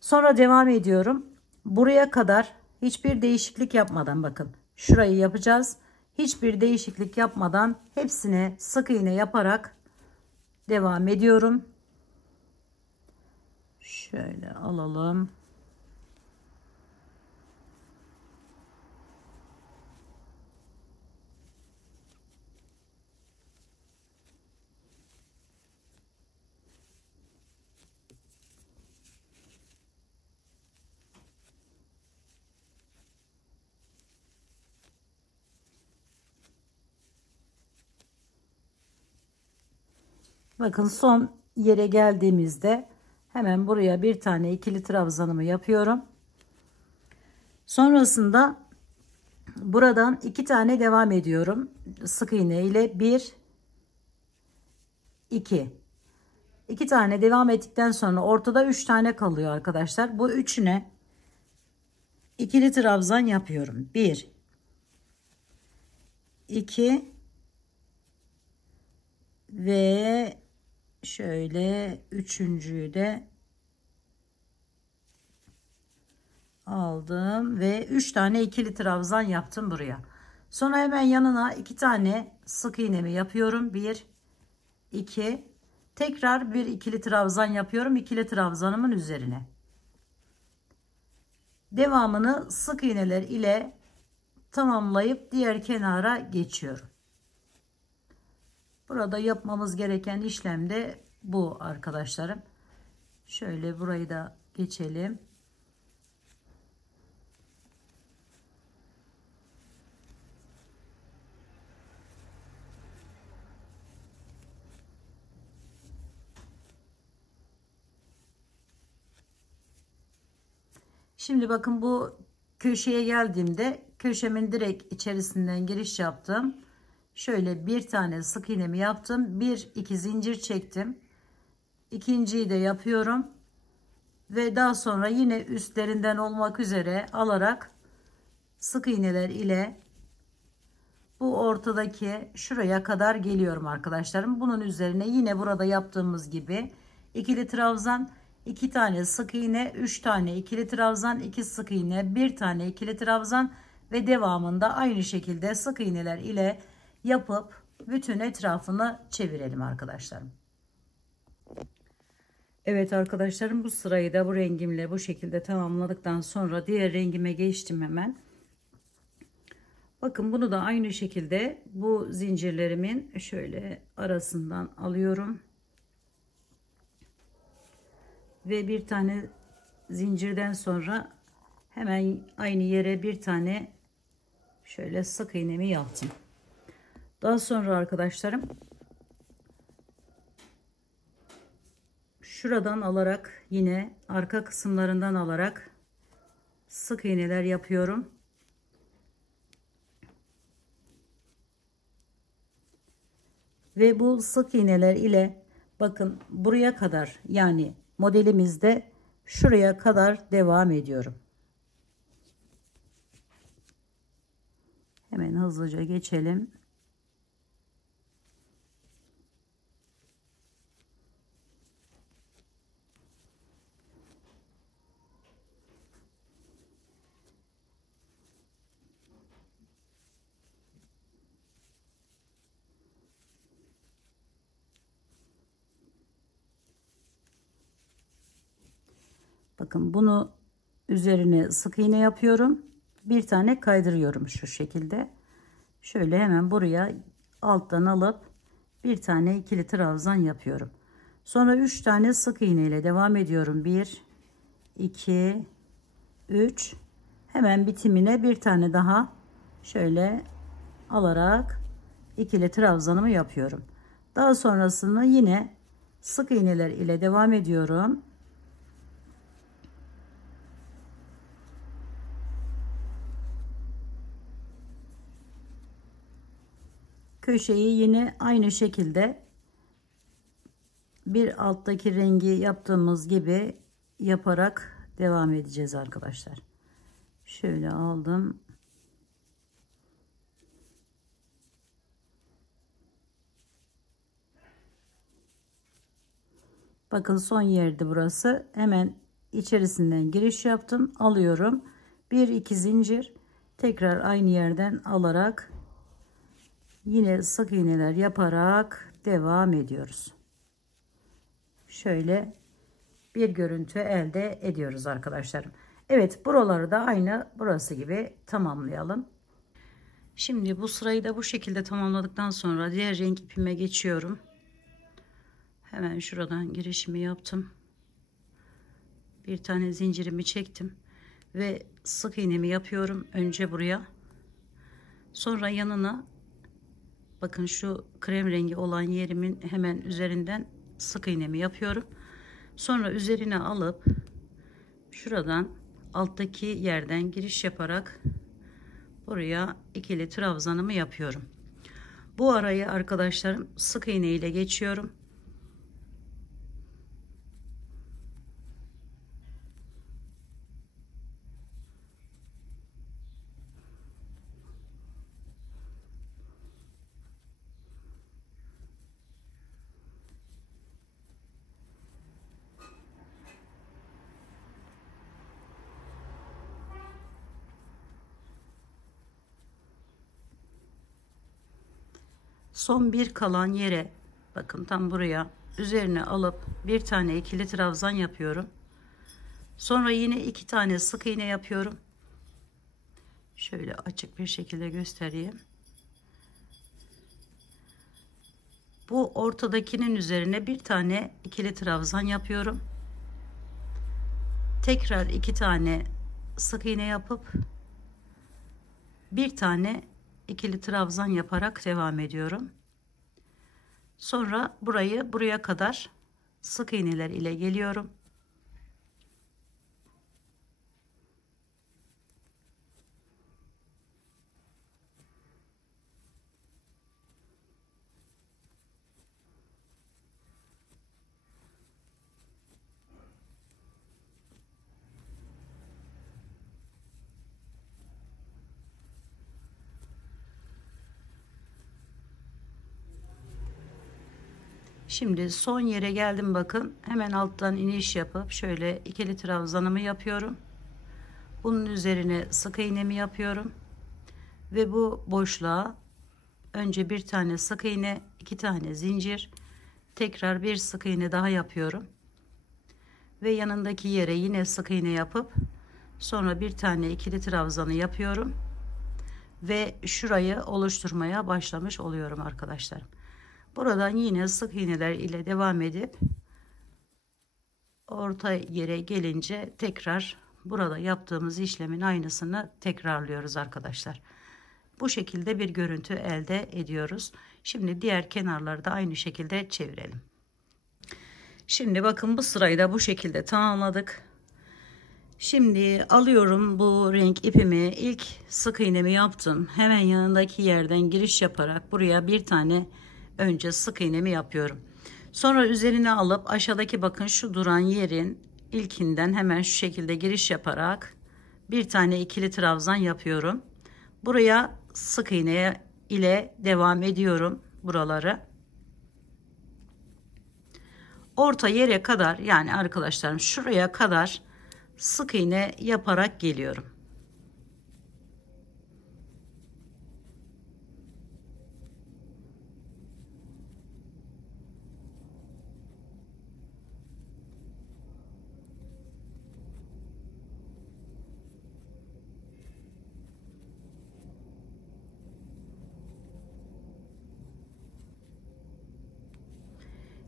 Sonra devam ediyorum. Buraya kadar hiçbir değişiklik yapmadan, bakın şurayı yapacağız. Hiçbir değişiklik yapmadan hepsine sık iğne yaparak devam ediyorum. Şöyle alalım. Bakın son yere geldiğimizde hemen buraya bir tane ikili trabzanımı yapıyorum. Sonrasında buradan 2 tane devam ediyorum. Sık iğne ile 1, 2. 2 tane devam ettikten sonra ortada 3 tane kalıyor arkadaşlar. Bu üçüne ikili trabzan yapıyorum. 1, 2 ve şöyle üçüncüyü de aldım ve 3 tane ikili trabzan yaptım buraya. Sonra hemen yanına 2 tane sık iğnemi yapıyorum. 1, 2, tekrar bir ikili trabzan yapıyorum ikili trabzanımın üzerine. Devamını sık iğneler ile tamamlayıp diğer kenara geçiyorum. Burada yapmamız gereken işlem de bu arkadaşlarım. Şöyle burayı da geçelim. Şimdi bakın bu köşeye geldiğimde köşemin direkt içerisinden giriş yaptım. Şöyle bir tane sık iğnemi yaptım. Bir iki zincir çektim. İkinciyi de yapıyorum. Ve daha sonra yine üstlerinden olmak üzere alarak sık iğneler ile bu ortadaki şuraya kadar geliyorum arkadaşlarım. Bunun üzerine yine burada yaptığımız gibi ikili trabzan, 2 tane sık iğne, 3 tane ikili trabzan, 2 sık iğne, 1 tane ikili trabzan ve devamında aynı şekilde sık iğneler ile yapıp bütün etrafını çevirelim arkadaşlarım. Evet arkadaşlarım, bu sırayı da bu rengimle bu şekilde tamamladıktan sonra diğer rengime geçtim hemen. Bakın bunu da aynı şekilde bu zincirlerimin şöyle arasından alıyorum. Ve bir tane zincirden sonra hemen aynı yere bir tane şöyle sık iğnemi yaptım. Daha sonra arkadaşlarım şuradan alarak yine arka kısımlarından alarak sık iğneler yapıyorum. Ve bu sık iğneler ile bakın buraya kadar, yani modelimizde şuraya kadar devam ediyorum. Hemen hızlıca geçelim. Bakın bunu üzerine sık iğne yapıyorum. Bir tane kaydırıyorum şu şekilde. Şöyle hemen buraya alttan alıp bir tane ikili trabzan yapıyorum. Sonra 3 tane sık iğne ile devam ediyorum. 1 2 3, hemen bitimine bir tane daha şöyle alarak ikili trabzanımı yapıyorum. Daha sonrasında yine sık iğneler ile devam ediyorum. Köşeyi yine aynı şekilde bir alttaki rengi yaptığımız gibi yaparak devam edeceğiz arkadaşlar. Şöyle aldım. Bakın son yerdi burası. Hemen içerisinden giriş yaptım. Alıyorum. 1-2 zincir. Tekrar aynı yerden alarak yine sık iğneler yaparak devam ediyoruz. Şöyle bir görüntü elde ediyoruz arkadaşlarım. Evet, buraları da aynı burası gibi tamamlayalım. Şimdi bu sırayı da bu şekilde tamamladıktan sonra diğer renk ipime geçiyorum. Hemen şuradan girişimi yaptım. Bir tane zincirimi çektim ve sık iğnemi yapıyorum önce buraya. Sonra yanına bakın şu krem rengi olan yerimin hemen üzerinden sık iğnemi yapıyorum. Sonra üzerine alıp şuradan alttaki yerden giriş yaparak buraya ikili trabzanımı yapıyorum. Bu arayı arkadaşlarım sık iğne ile geçiyorum. Son bir kalan yere bakın tam buraya üzerine alıp bir tane ikili trabzan yapıyorum. Sonra yine 2 tane sık iğne yapıyorum. Şöyle açık bir şekilde göstereyim. Bu ortadakinin üzerine bir tane ikili trabzan yapıyorum. Tekrar 2 tane sık iğne yapıp bir tane ikili trabzan yaparak devam ediyorum. Sonra burayı buraya kadar sık iğneler ile geliyorum. Şimdi son yere geldim, bakın hemen alttan iniş yapıp şöyle ikili trabzanımı yapıyorum. Bunun üzerine sık iğnemi yapıyorum ve bu boşluğa önce bir tane sık iğne, iki tane zincir, tekrar bir sık iğne daha yapıyorum ve yanındaki yere yine sık iğne yapıp sonra bir tane ikili trabzanı yapıyorum ve şurayı oluşturmaya başlamış oluyorum arkadaşlar. Buradan yine sık iğneler ile devam edip orta yere gelince tekrar burada yaptığımız işlemin aynısını tekrarlıyoruz arkadaşlar. Bu şekilde bir görüntü elde ediyoruz. Şimdi diğer kenarları da aynı şekilde çevirelim. Şimdi bakın bu sırayı da bu şekilde tamamladık. Şimdi alıyorum bu renk ipimi, ilk sık iğnemi yaptım. Hemen yanındaki yerden giriş yaparak buraya bir tane önce sık iğnemi yapıyorum. Sonra üzerine alıp aşağıdaki bakın şu duran yerin ilkinden hemen şu şekilde giriş yaparak bir tane ikili trabzan yapıyorum. Buraya sık iğne ile devam ediyorum buraları. Orta yere kadar, yani arkadaşlarım şuraya kadar sık iğne yaparak geliyorum.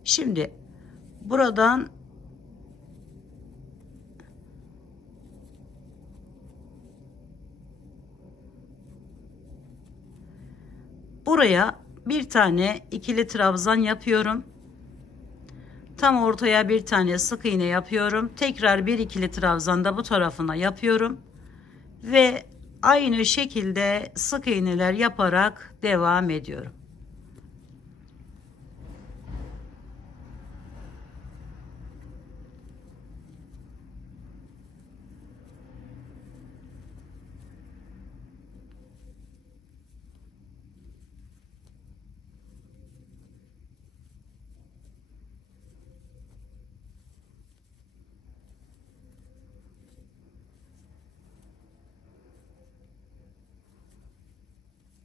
Şimdi buradan buraya bir tane ikili trabzan yapıyorum. Tam ortaya bir tane sık iğne yapıyorum. Tekrar bir ikili trabzan da bu tarafına yapıyorum. Ve aynı şekilde sık iğneler yaparak devam ediyorum.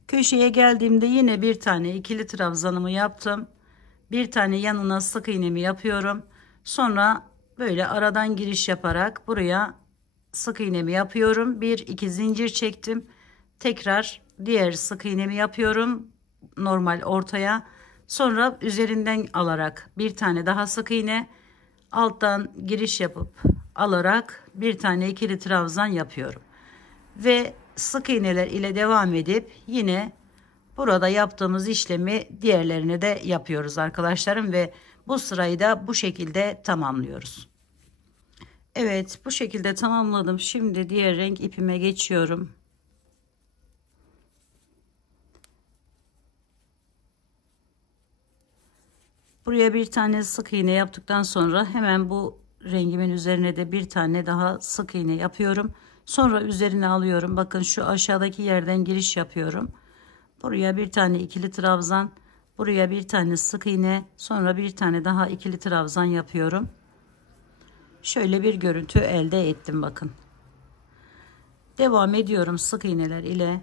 Köşeye geldiğimde yine bir tane ikili trabzanımı yaptım. Bir tane yanına sık iğnemi yapıyorum. Sonra böyle aradan giriş yaparak buraya sık iğnemi yapıyorum. Bir iki zincir çektim. Tekrar diğer sık iğnemi yapıyorum. Normal ortaya. Sonra üzerinden alarak bir tane daha sık iğne, alttan giriş yapıp alarak bir tane ikili trabzan yapıyorum. Ve sık iğneler ile devam edip yine burada yaptığımız işlemi diğerlerine de yapıyoruz arkadaşlarım ve bu sırayı da bu şekilde tamamlıyoruz. Evet, bu şekilde tamamladım. Şimdi diğer renk ipime geçiyorum. Buraya bir tane sık iğne yaptıktan sonra hemen bu rengimin üzerine de bir tane daha sık iğne yapıyorum. Sonra üzerine alıyorum. Bakın şu aşağıdaki yerden giriş yapıyorum. Buraya bir tane ikili trabzan, buraya bir tane sık iğne, sonra bir tane daha ikili trabzan yapıyorum. Şöyle bir görüntü elde ettim bakın. Devam ediyorum sık iğneler ile.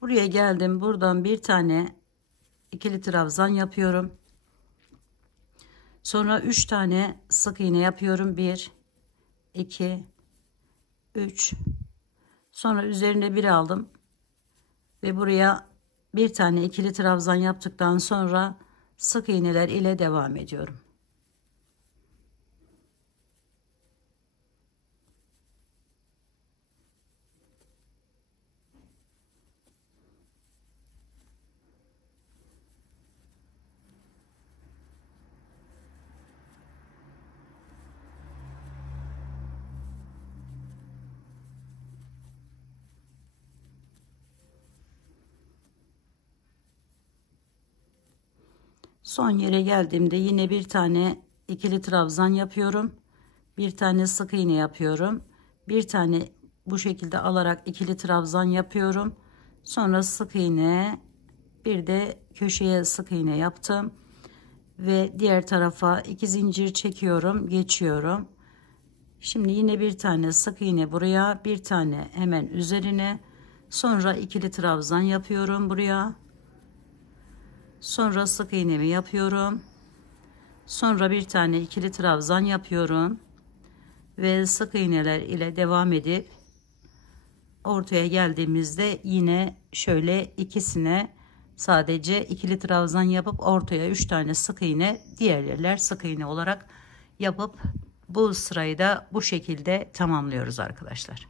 Buraya geldim. Buradan bir tane ikili trabzan yapıyorum. Sonra 3 tane sık iğne yapıyorum. 1 2 3. Sonra üzerine bir aldım ve buraya bir tane ikili trabzan yaptıktan sonra sık iğneler ile devam ediyorum. Son yere geldiğimde yine bir tane ikili trabzan yapıyorum. Bir tane sık iğne yapıyorum. Bir tane bu şekilde alarak ikili trabzan yapıyorum. Sonra sık iğne, bir de köşeye sık iğne yaptım ve diğer tarafa 2 zincir çekiyorum, geçiyorum. Şimdi yine bir tane sık iğne buraya, bir tane hemen üzerine, sonra ikili trabzan yapıyorum buraya. Sonra sık iğnemi yapıyorum. Sonra bir tane ikili trabzan yapıyorum ve sık iğneler ile devam edip ortaya geldiğimizde yine şöyle ikisine sadece ikili trabzan yapıp ortaya 3 tane sık iğne, diğer yerler sık iğne olarak yapıp bu sırayı da bu şekilde tamamlıyoruz arkadaşlar.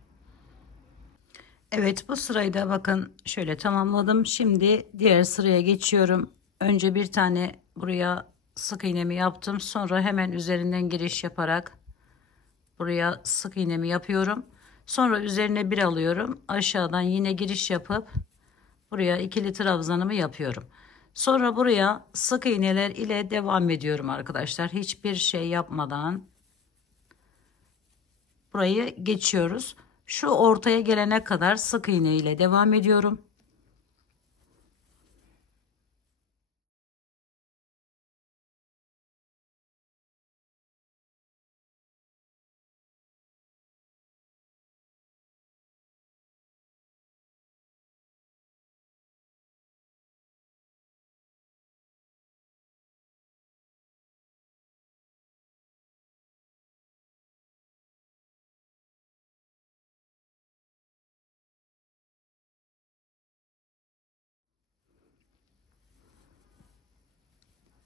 Evet, bu sırayı da bakın şöyle tamamladım. Şimdi diğer sıraya geçiyorum. Önce bir tane buraya sık iğnemi yaptım. Sonra hemen üzerinden giriş yaparak buraya sık iğnemi yapıyorum. Sonra üzerine bir alıyorum. Aşağıdan yine giriş yapıp buraya ikili trabzanımı yapıyorum. Sonra buraya sık iğneler ile devam ediyorum arkadaşlar. Hiçbir şey yapmadan burayı geçiyoruz. Şu ortaya gelene kadar sık iğne ile devam ediyorum.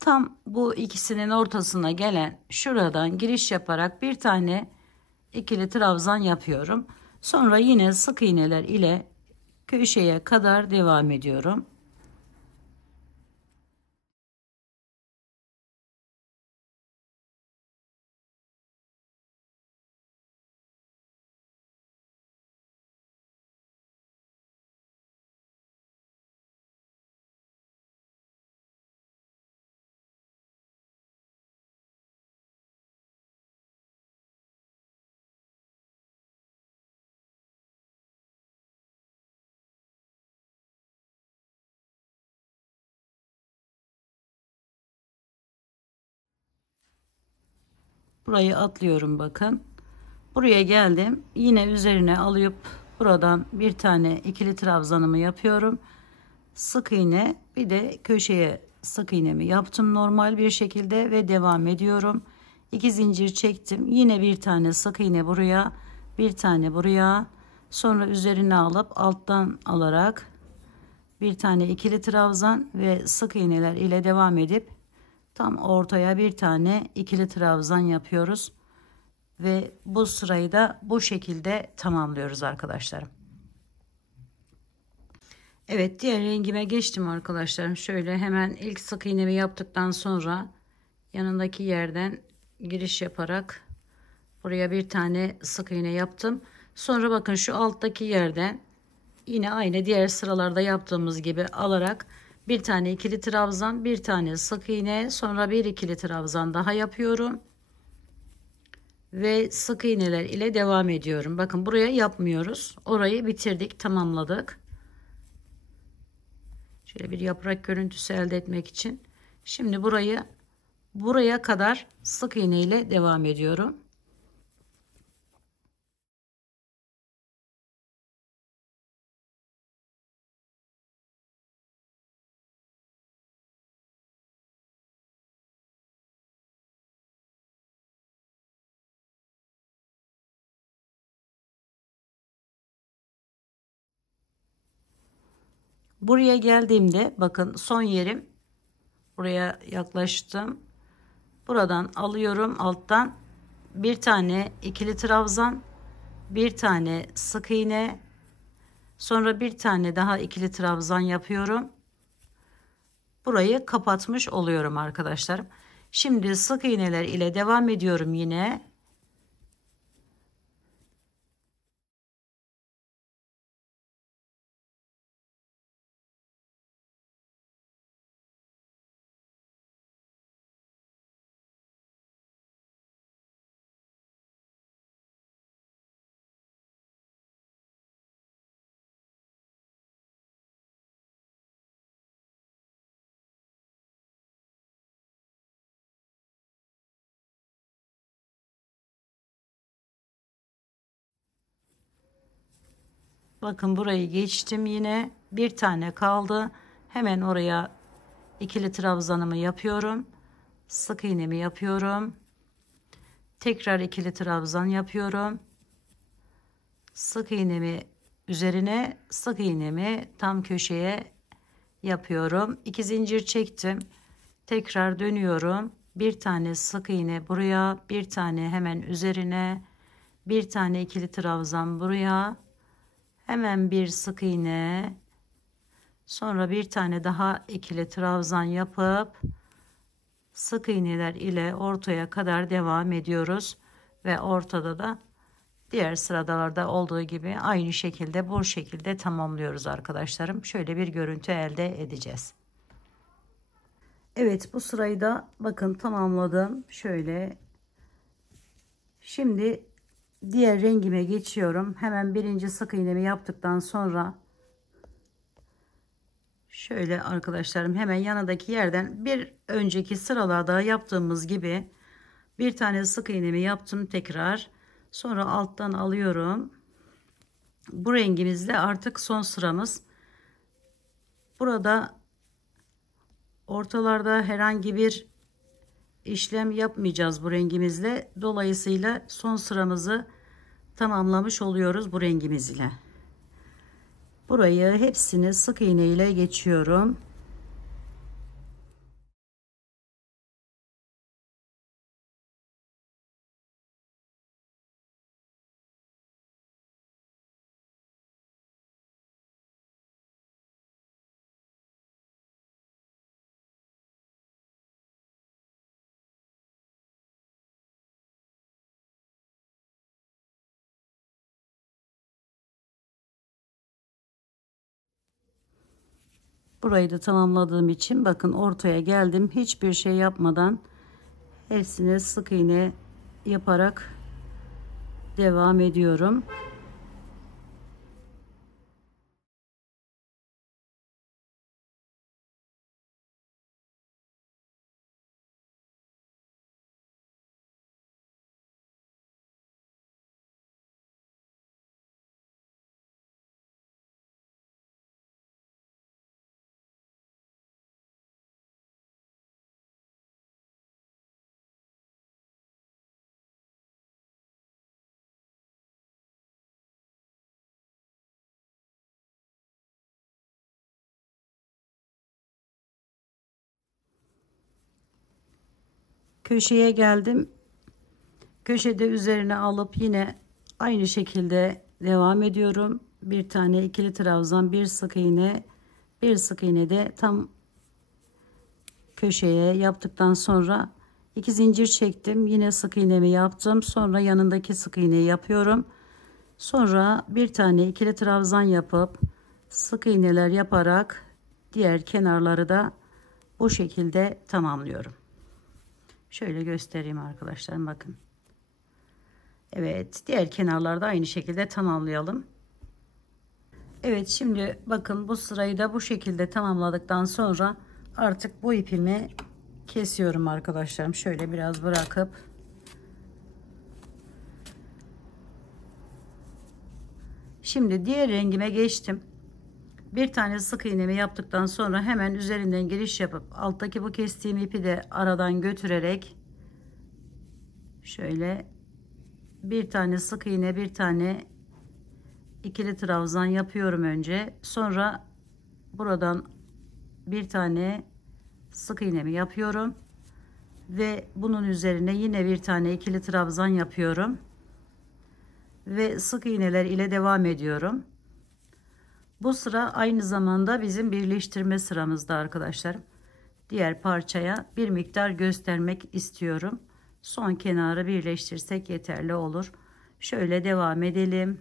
Tam bu ikisinin ortasına gelen şuradan giriş yaparak bir tane ikili trabzan yapıyorum. Sonra yine sık iğneler ile köşeye kadar devam ediyorum. Burayı atlıyorum bakın. Buraya geldim. Yine üzerine alıp buradan bir tane ikili trabzanımı yapıyorum. Sık iğne, bir de köşeye sık iğnemi yaptım normal bir şekilde ve devam ediyorum. 2 zincir çektim. Yine bir tane sık iğne buraya, bir tane buraya. Sonra üzerine alıp alttan alarak bir tane ikili trabzan ve sık iğneler ile devam edip tam ortaya bir tane ikili trabzan yapıyoruz ve bu sırayı da bu şekilde tamamlıyoruz arkadaşlarım. Evet, diğer rengime geçtim arkadaşlarım. Şöyle hemen ilk sık iğnemi yaptıktan sonra yanındaki yerden giriş yaparak buraya bir tane sık iğne yaptım. Sonra bakın şu alttaki yerden yine aynı diğer sıralarda yaptığımız gibi alarak bir tane ikili trabzan, bir tane sık iğne, sonra bir ikili trabzan daha yapıyorum ve sık iğneler ile devam ediyorum. Bakın buraya yapmıyoruz. Orayı bitirdik, tamamladık. Şöyle bir yaprak görüntüsü elde etmek için. Şimdi buraya kadar sık iğne ile devam ediyorum. Buraya geldiğimde bakın son yerim, buraya yaklaştım. Buradan alıyorum alttan bir tane ikili trabzan, bir tane sık iğne, sonra bir tane daha ikili trabzan yapıyorum. Burayı kapatmış oluyorum arkadaşlar. Şimdi sık iğneler ile devam ediyorum yine. Bakın burayı geçtim, yine bir tane kaldı. Hemen oraya ikili trabzanımı yapıyorum. Sık iğnemi yapıyorum. Tekrar ikili trabzan yapıyorum. Sık iğnemi üzerine, sık iğnemi tam köşeye yapıyorum. 2 zincir çektim. Tekrar dönüyorum. Bir tane sık iğne buraya, bir tane hemen üzerine, bir tane ikili trabzan buraya, hemen bir sık iğne, sonra bir tane daha ikili trabzan yapıp sık iğneler ile ortaya kadar devam ediyoruz ve ortada da diğer sıralarda olduğu gibi aynı şekilde bu şekilde tamamlıyoruz arkadaşlarım. Şöyle bir görüntü elde edeceğiz. Evet, bu sırayı da bakın tamamladım. Şöyle, şimdi diğer rengime geçiyorum. Hemen birinci sık iğnemi yaptıktan sonra şöyle arkadaşlarım, hemen yanındaki yerden bir önceki sıralarda yaptığımız gibi bir tane sık iğnemi yaptım tekrar. Sonra alttan alıyorum. Bu rengimizle artık son sıramız. Burada ortalarda herhangi bir işlem yapmayacağız bu rengimizle. Dolayısıyla son sıramızı tamamlamış oluyoruz bu rengimiz ile. Burayı hepsini sık iğne ile geçiyorum. Burayı da tamamladığım için bakın ortaya geldim. Hiçbir şey yapmadan hepsine sık iğne yaparak devam ediyorum. Köşeye geldim. Köşede üzerine alıp yine aynı şekilde devam ediyorum. Bir tane ikili trabzan, bir sık iğne, bir sık iğne de tam köşeye yaptıktan sonra 2 zincir çektim. Yine sık iğnemi yaptım. Sonra yanındaki sık iğneyi yapıyorum. Sonra bir tane ikili trabzan yapıp sık iğneler yaparak diğer kenarları da bu şekilde tamamlıyorum. Şöyle göstereyim arkadaşlar, bakın. Evet, diğer kenarlarda aynı şekilde tamamlayalım. Evet, şimdi bakın bu sırayı da bu şekilde tamamladıktan sonra artık bu ipimi kesiyorum arkadaşlarım. Şöyle biraz bırakıp şimdi diğer rengime geçtim. Bir tane sık iğnemi yaptıktan sonra hemen üzerinden giriş yapıp alttaki bu kestiğim ipi de aradan götürerek şöyle bir tane sık iğne, bir tane ikili trabzan yapıyorum önce. Sonra buradan bir tane sık iğnemi yapıyorum ve bunun üzerine yine bir tane ikili trabzan yapıyorum ve sık iğneler ile devam ediyorum. Bu sıra aynı zamanda bizim birleştirme sıramızda arkadaşlar. Diğer parçaya bir miktar göstermek istiyorum. Son kenarı birleştirsek yeterli olur. Şöyle devam edelim.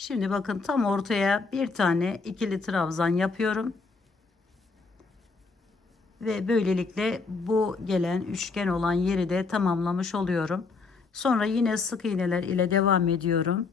Şimdi bakın tam ortaya bir tane ikili trabzan yapıyorum. Ve böylelikle bu gelen üçgen olan yeri de tamamlamış oluyorum. Sonra yine sık iğneler ile devam ediyorum.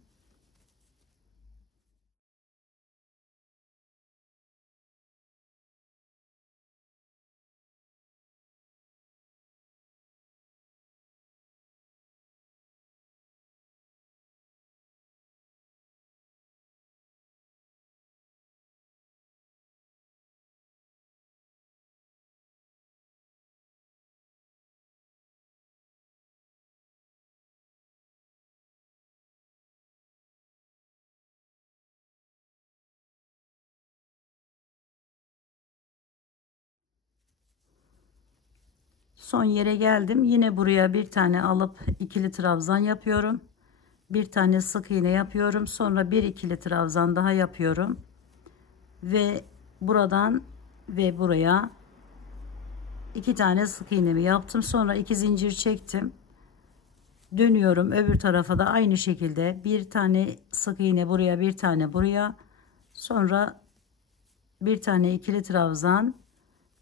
Son yere geldim. Yine buraya bir tane alıp ikili trabzan yapıyorum. Bir tane sık iğne yapıyorum. Sonra bir ikili trabzan daha yapıyorum. Ve buradan ve buraya iki tane sık iğnemi yaptım. Sonra iki zincir çektim. Dönüyorum. Öbür tarafa da aynı şekilde bir tane sık iğne buraya, bir tane buraya. Sonra bir tane ikili trabzan,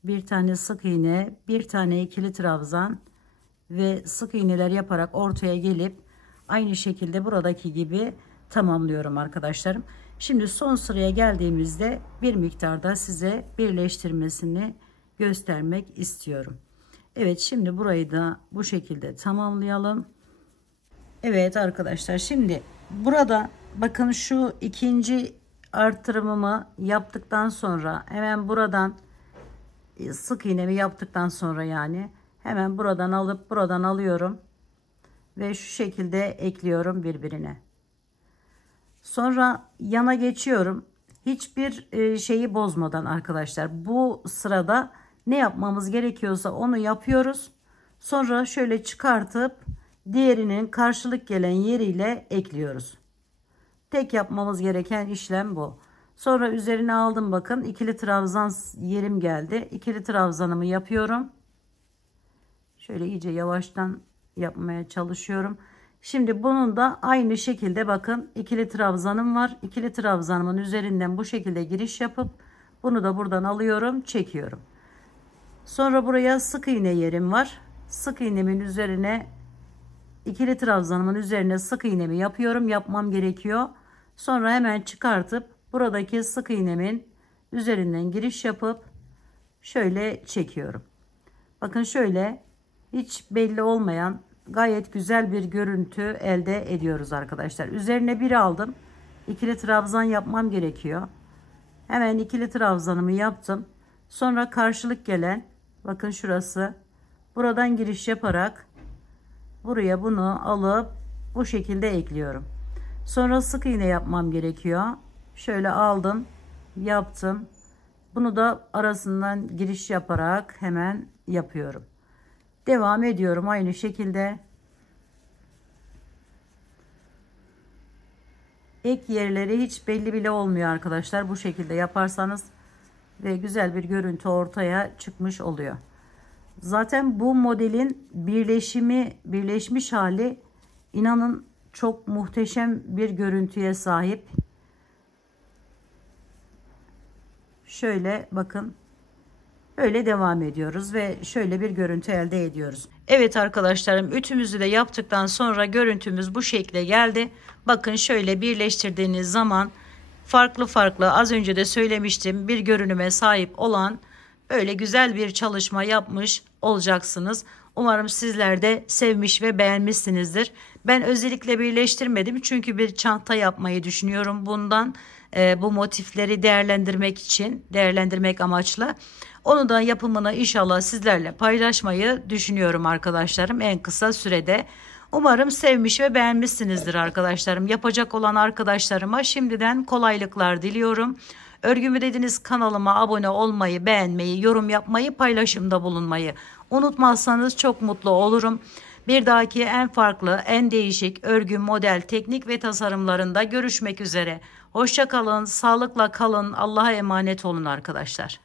bir tane sık iğne, bir tane ikili trabzan ve sık iğneler yaparak ortaya gelip aynı şekilde buradaki gibi tamamlıyorum arkadaşlarım. Şimdi son sıraya geldiğimizde bir miktarda size birleştirmesini göstermek istiyorum. Evet, şimdi burayı da bu şekilde tamamlayalım. Evet arkadaşlar, şimdi burada bakın şu ikinci artırımımı yaptıktan sonra hemen buradan sık iğnemi yaptıktan sonra yani hemen buradan alıp buradan alıyorum ve şu şekilde ekliyorum birbirine. Sonra yana geçiyorum. Hiçbir şeyi bozmadan arkadaşlar. Bu sırada ne yapmamız gerekiyorsa onu yapıyoruz. Sonra şöyle çıkartıp diğerinin karşılık gelen yeriyle ekliyoruz. Tek yapmamız gereken işlem bu. Sonra üzerine aldım, bakın ikili trabzan yerim geldi. İkili trabzanımı yapıyorum. Şöyle iyice yavaştan yapmaya çalışıyorum. Şimdi bunun da aynı şekilde bakın ikili trabzanım var. İkili trabzanımın üzerinden bu şekilde giriş yapıp bunu da buradan alıyorum, çekiyorum. Sonra buraya sık iğne yerim var. Sık iğnemin üzerine ikili trabzanımın üzerine sık iğnemi yapıyorum. Yapmam gerekiyor. Sonra hemen çıkartıp buradaki sık iğnemin üzerinden giriş yapıp şöyle çekiyorum. Bakın şöyle hiç belli olmayan gayet güzel bir görüntü elde ediyoruz arkadaşlar. Üzerine bir aldım. İkili trabzan yapmam gerekiyor. Hemen ikili trabzanımı yaptım. Sonra karşılık gelen bakın şurası, buradan giriş yaparak buraya bunu alıp bu şekilde ekliyorum. Sonra sık iğne yapmam gerekiyor. Şöyle aldım, yaptım. Bunu da arasından giriş yaparak hemen yapıyorum. Devam ediyorum aynı şekilde. Ek yerleri hiç belli bile olmuyor arkadaşlar. Bu şekilde yaparsanız ve güzel bir görüntü ortaya çıkmış oluyor. Zaten bu modelin birleşmiş hali inanın çok muhteşem bir görüntüye sahip. Şöyle bakın. Böyle devam ediyoruz ve şöyle bir görüntü elde ediyoruz. Evet arkadaşlarım, ütümüzü de yaptıktan sonra görüntümüz bu şekle geldi. Bakın şöyle birleştirdiğiniz zaman farklı farklı, az önce de söylemiştim, bir görünüme sahip olan böyle güzel bir çalışma yapmış olacaksınız. Umarım sizler de sevmiş ve beğenmişsinizdir. Ben özellikle birleştirmedim çünkü bir çanta yapmayı düşünüyorum bundan. Bu motifleri değerlendirmek amaçlı. Onu da yapımını inşallah sizlerle paylaşmayı düşünüyorum arkadaşlarım en kısa sürede. Umarım sevmiş ve beğenmişsinizdir arkadaşlarım. Yapacak olan arkadaşlarıma şimdiden kolaylıklar diliyorum. Örgümü dediniz kanalıma abone olmayı, beğenmeyi, yorum yapmayı, paylaşımda bulunmayı unutmazsanız çok mutlu olurum. Bir dahaki en farklı, en değişik örgü, model, teknik ve tasarımlarında görüşmek üzere. Hoşça kalın, sağlıkla kalın, Allah'a emanet olun arkadaşlar.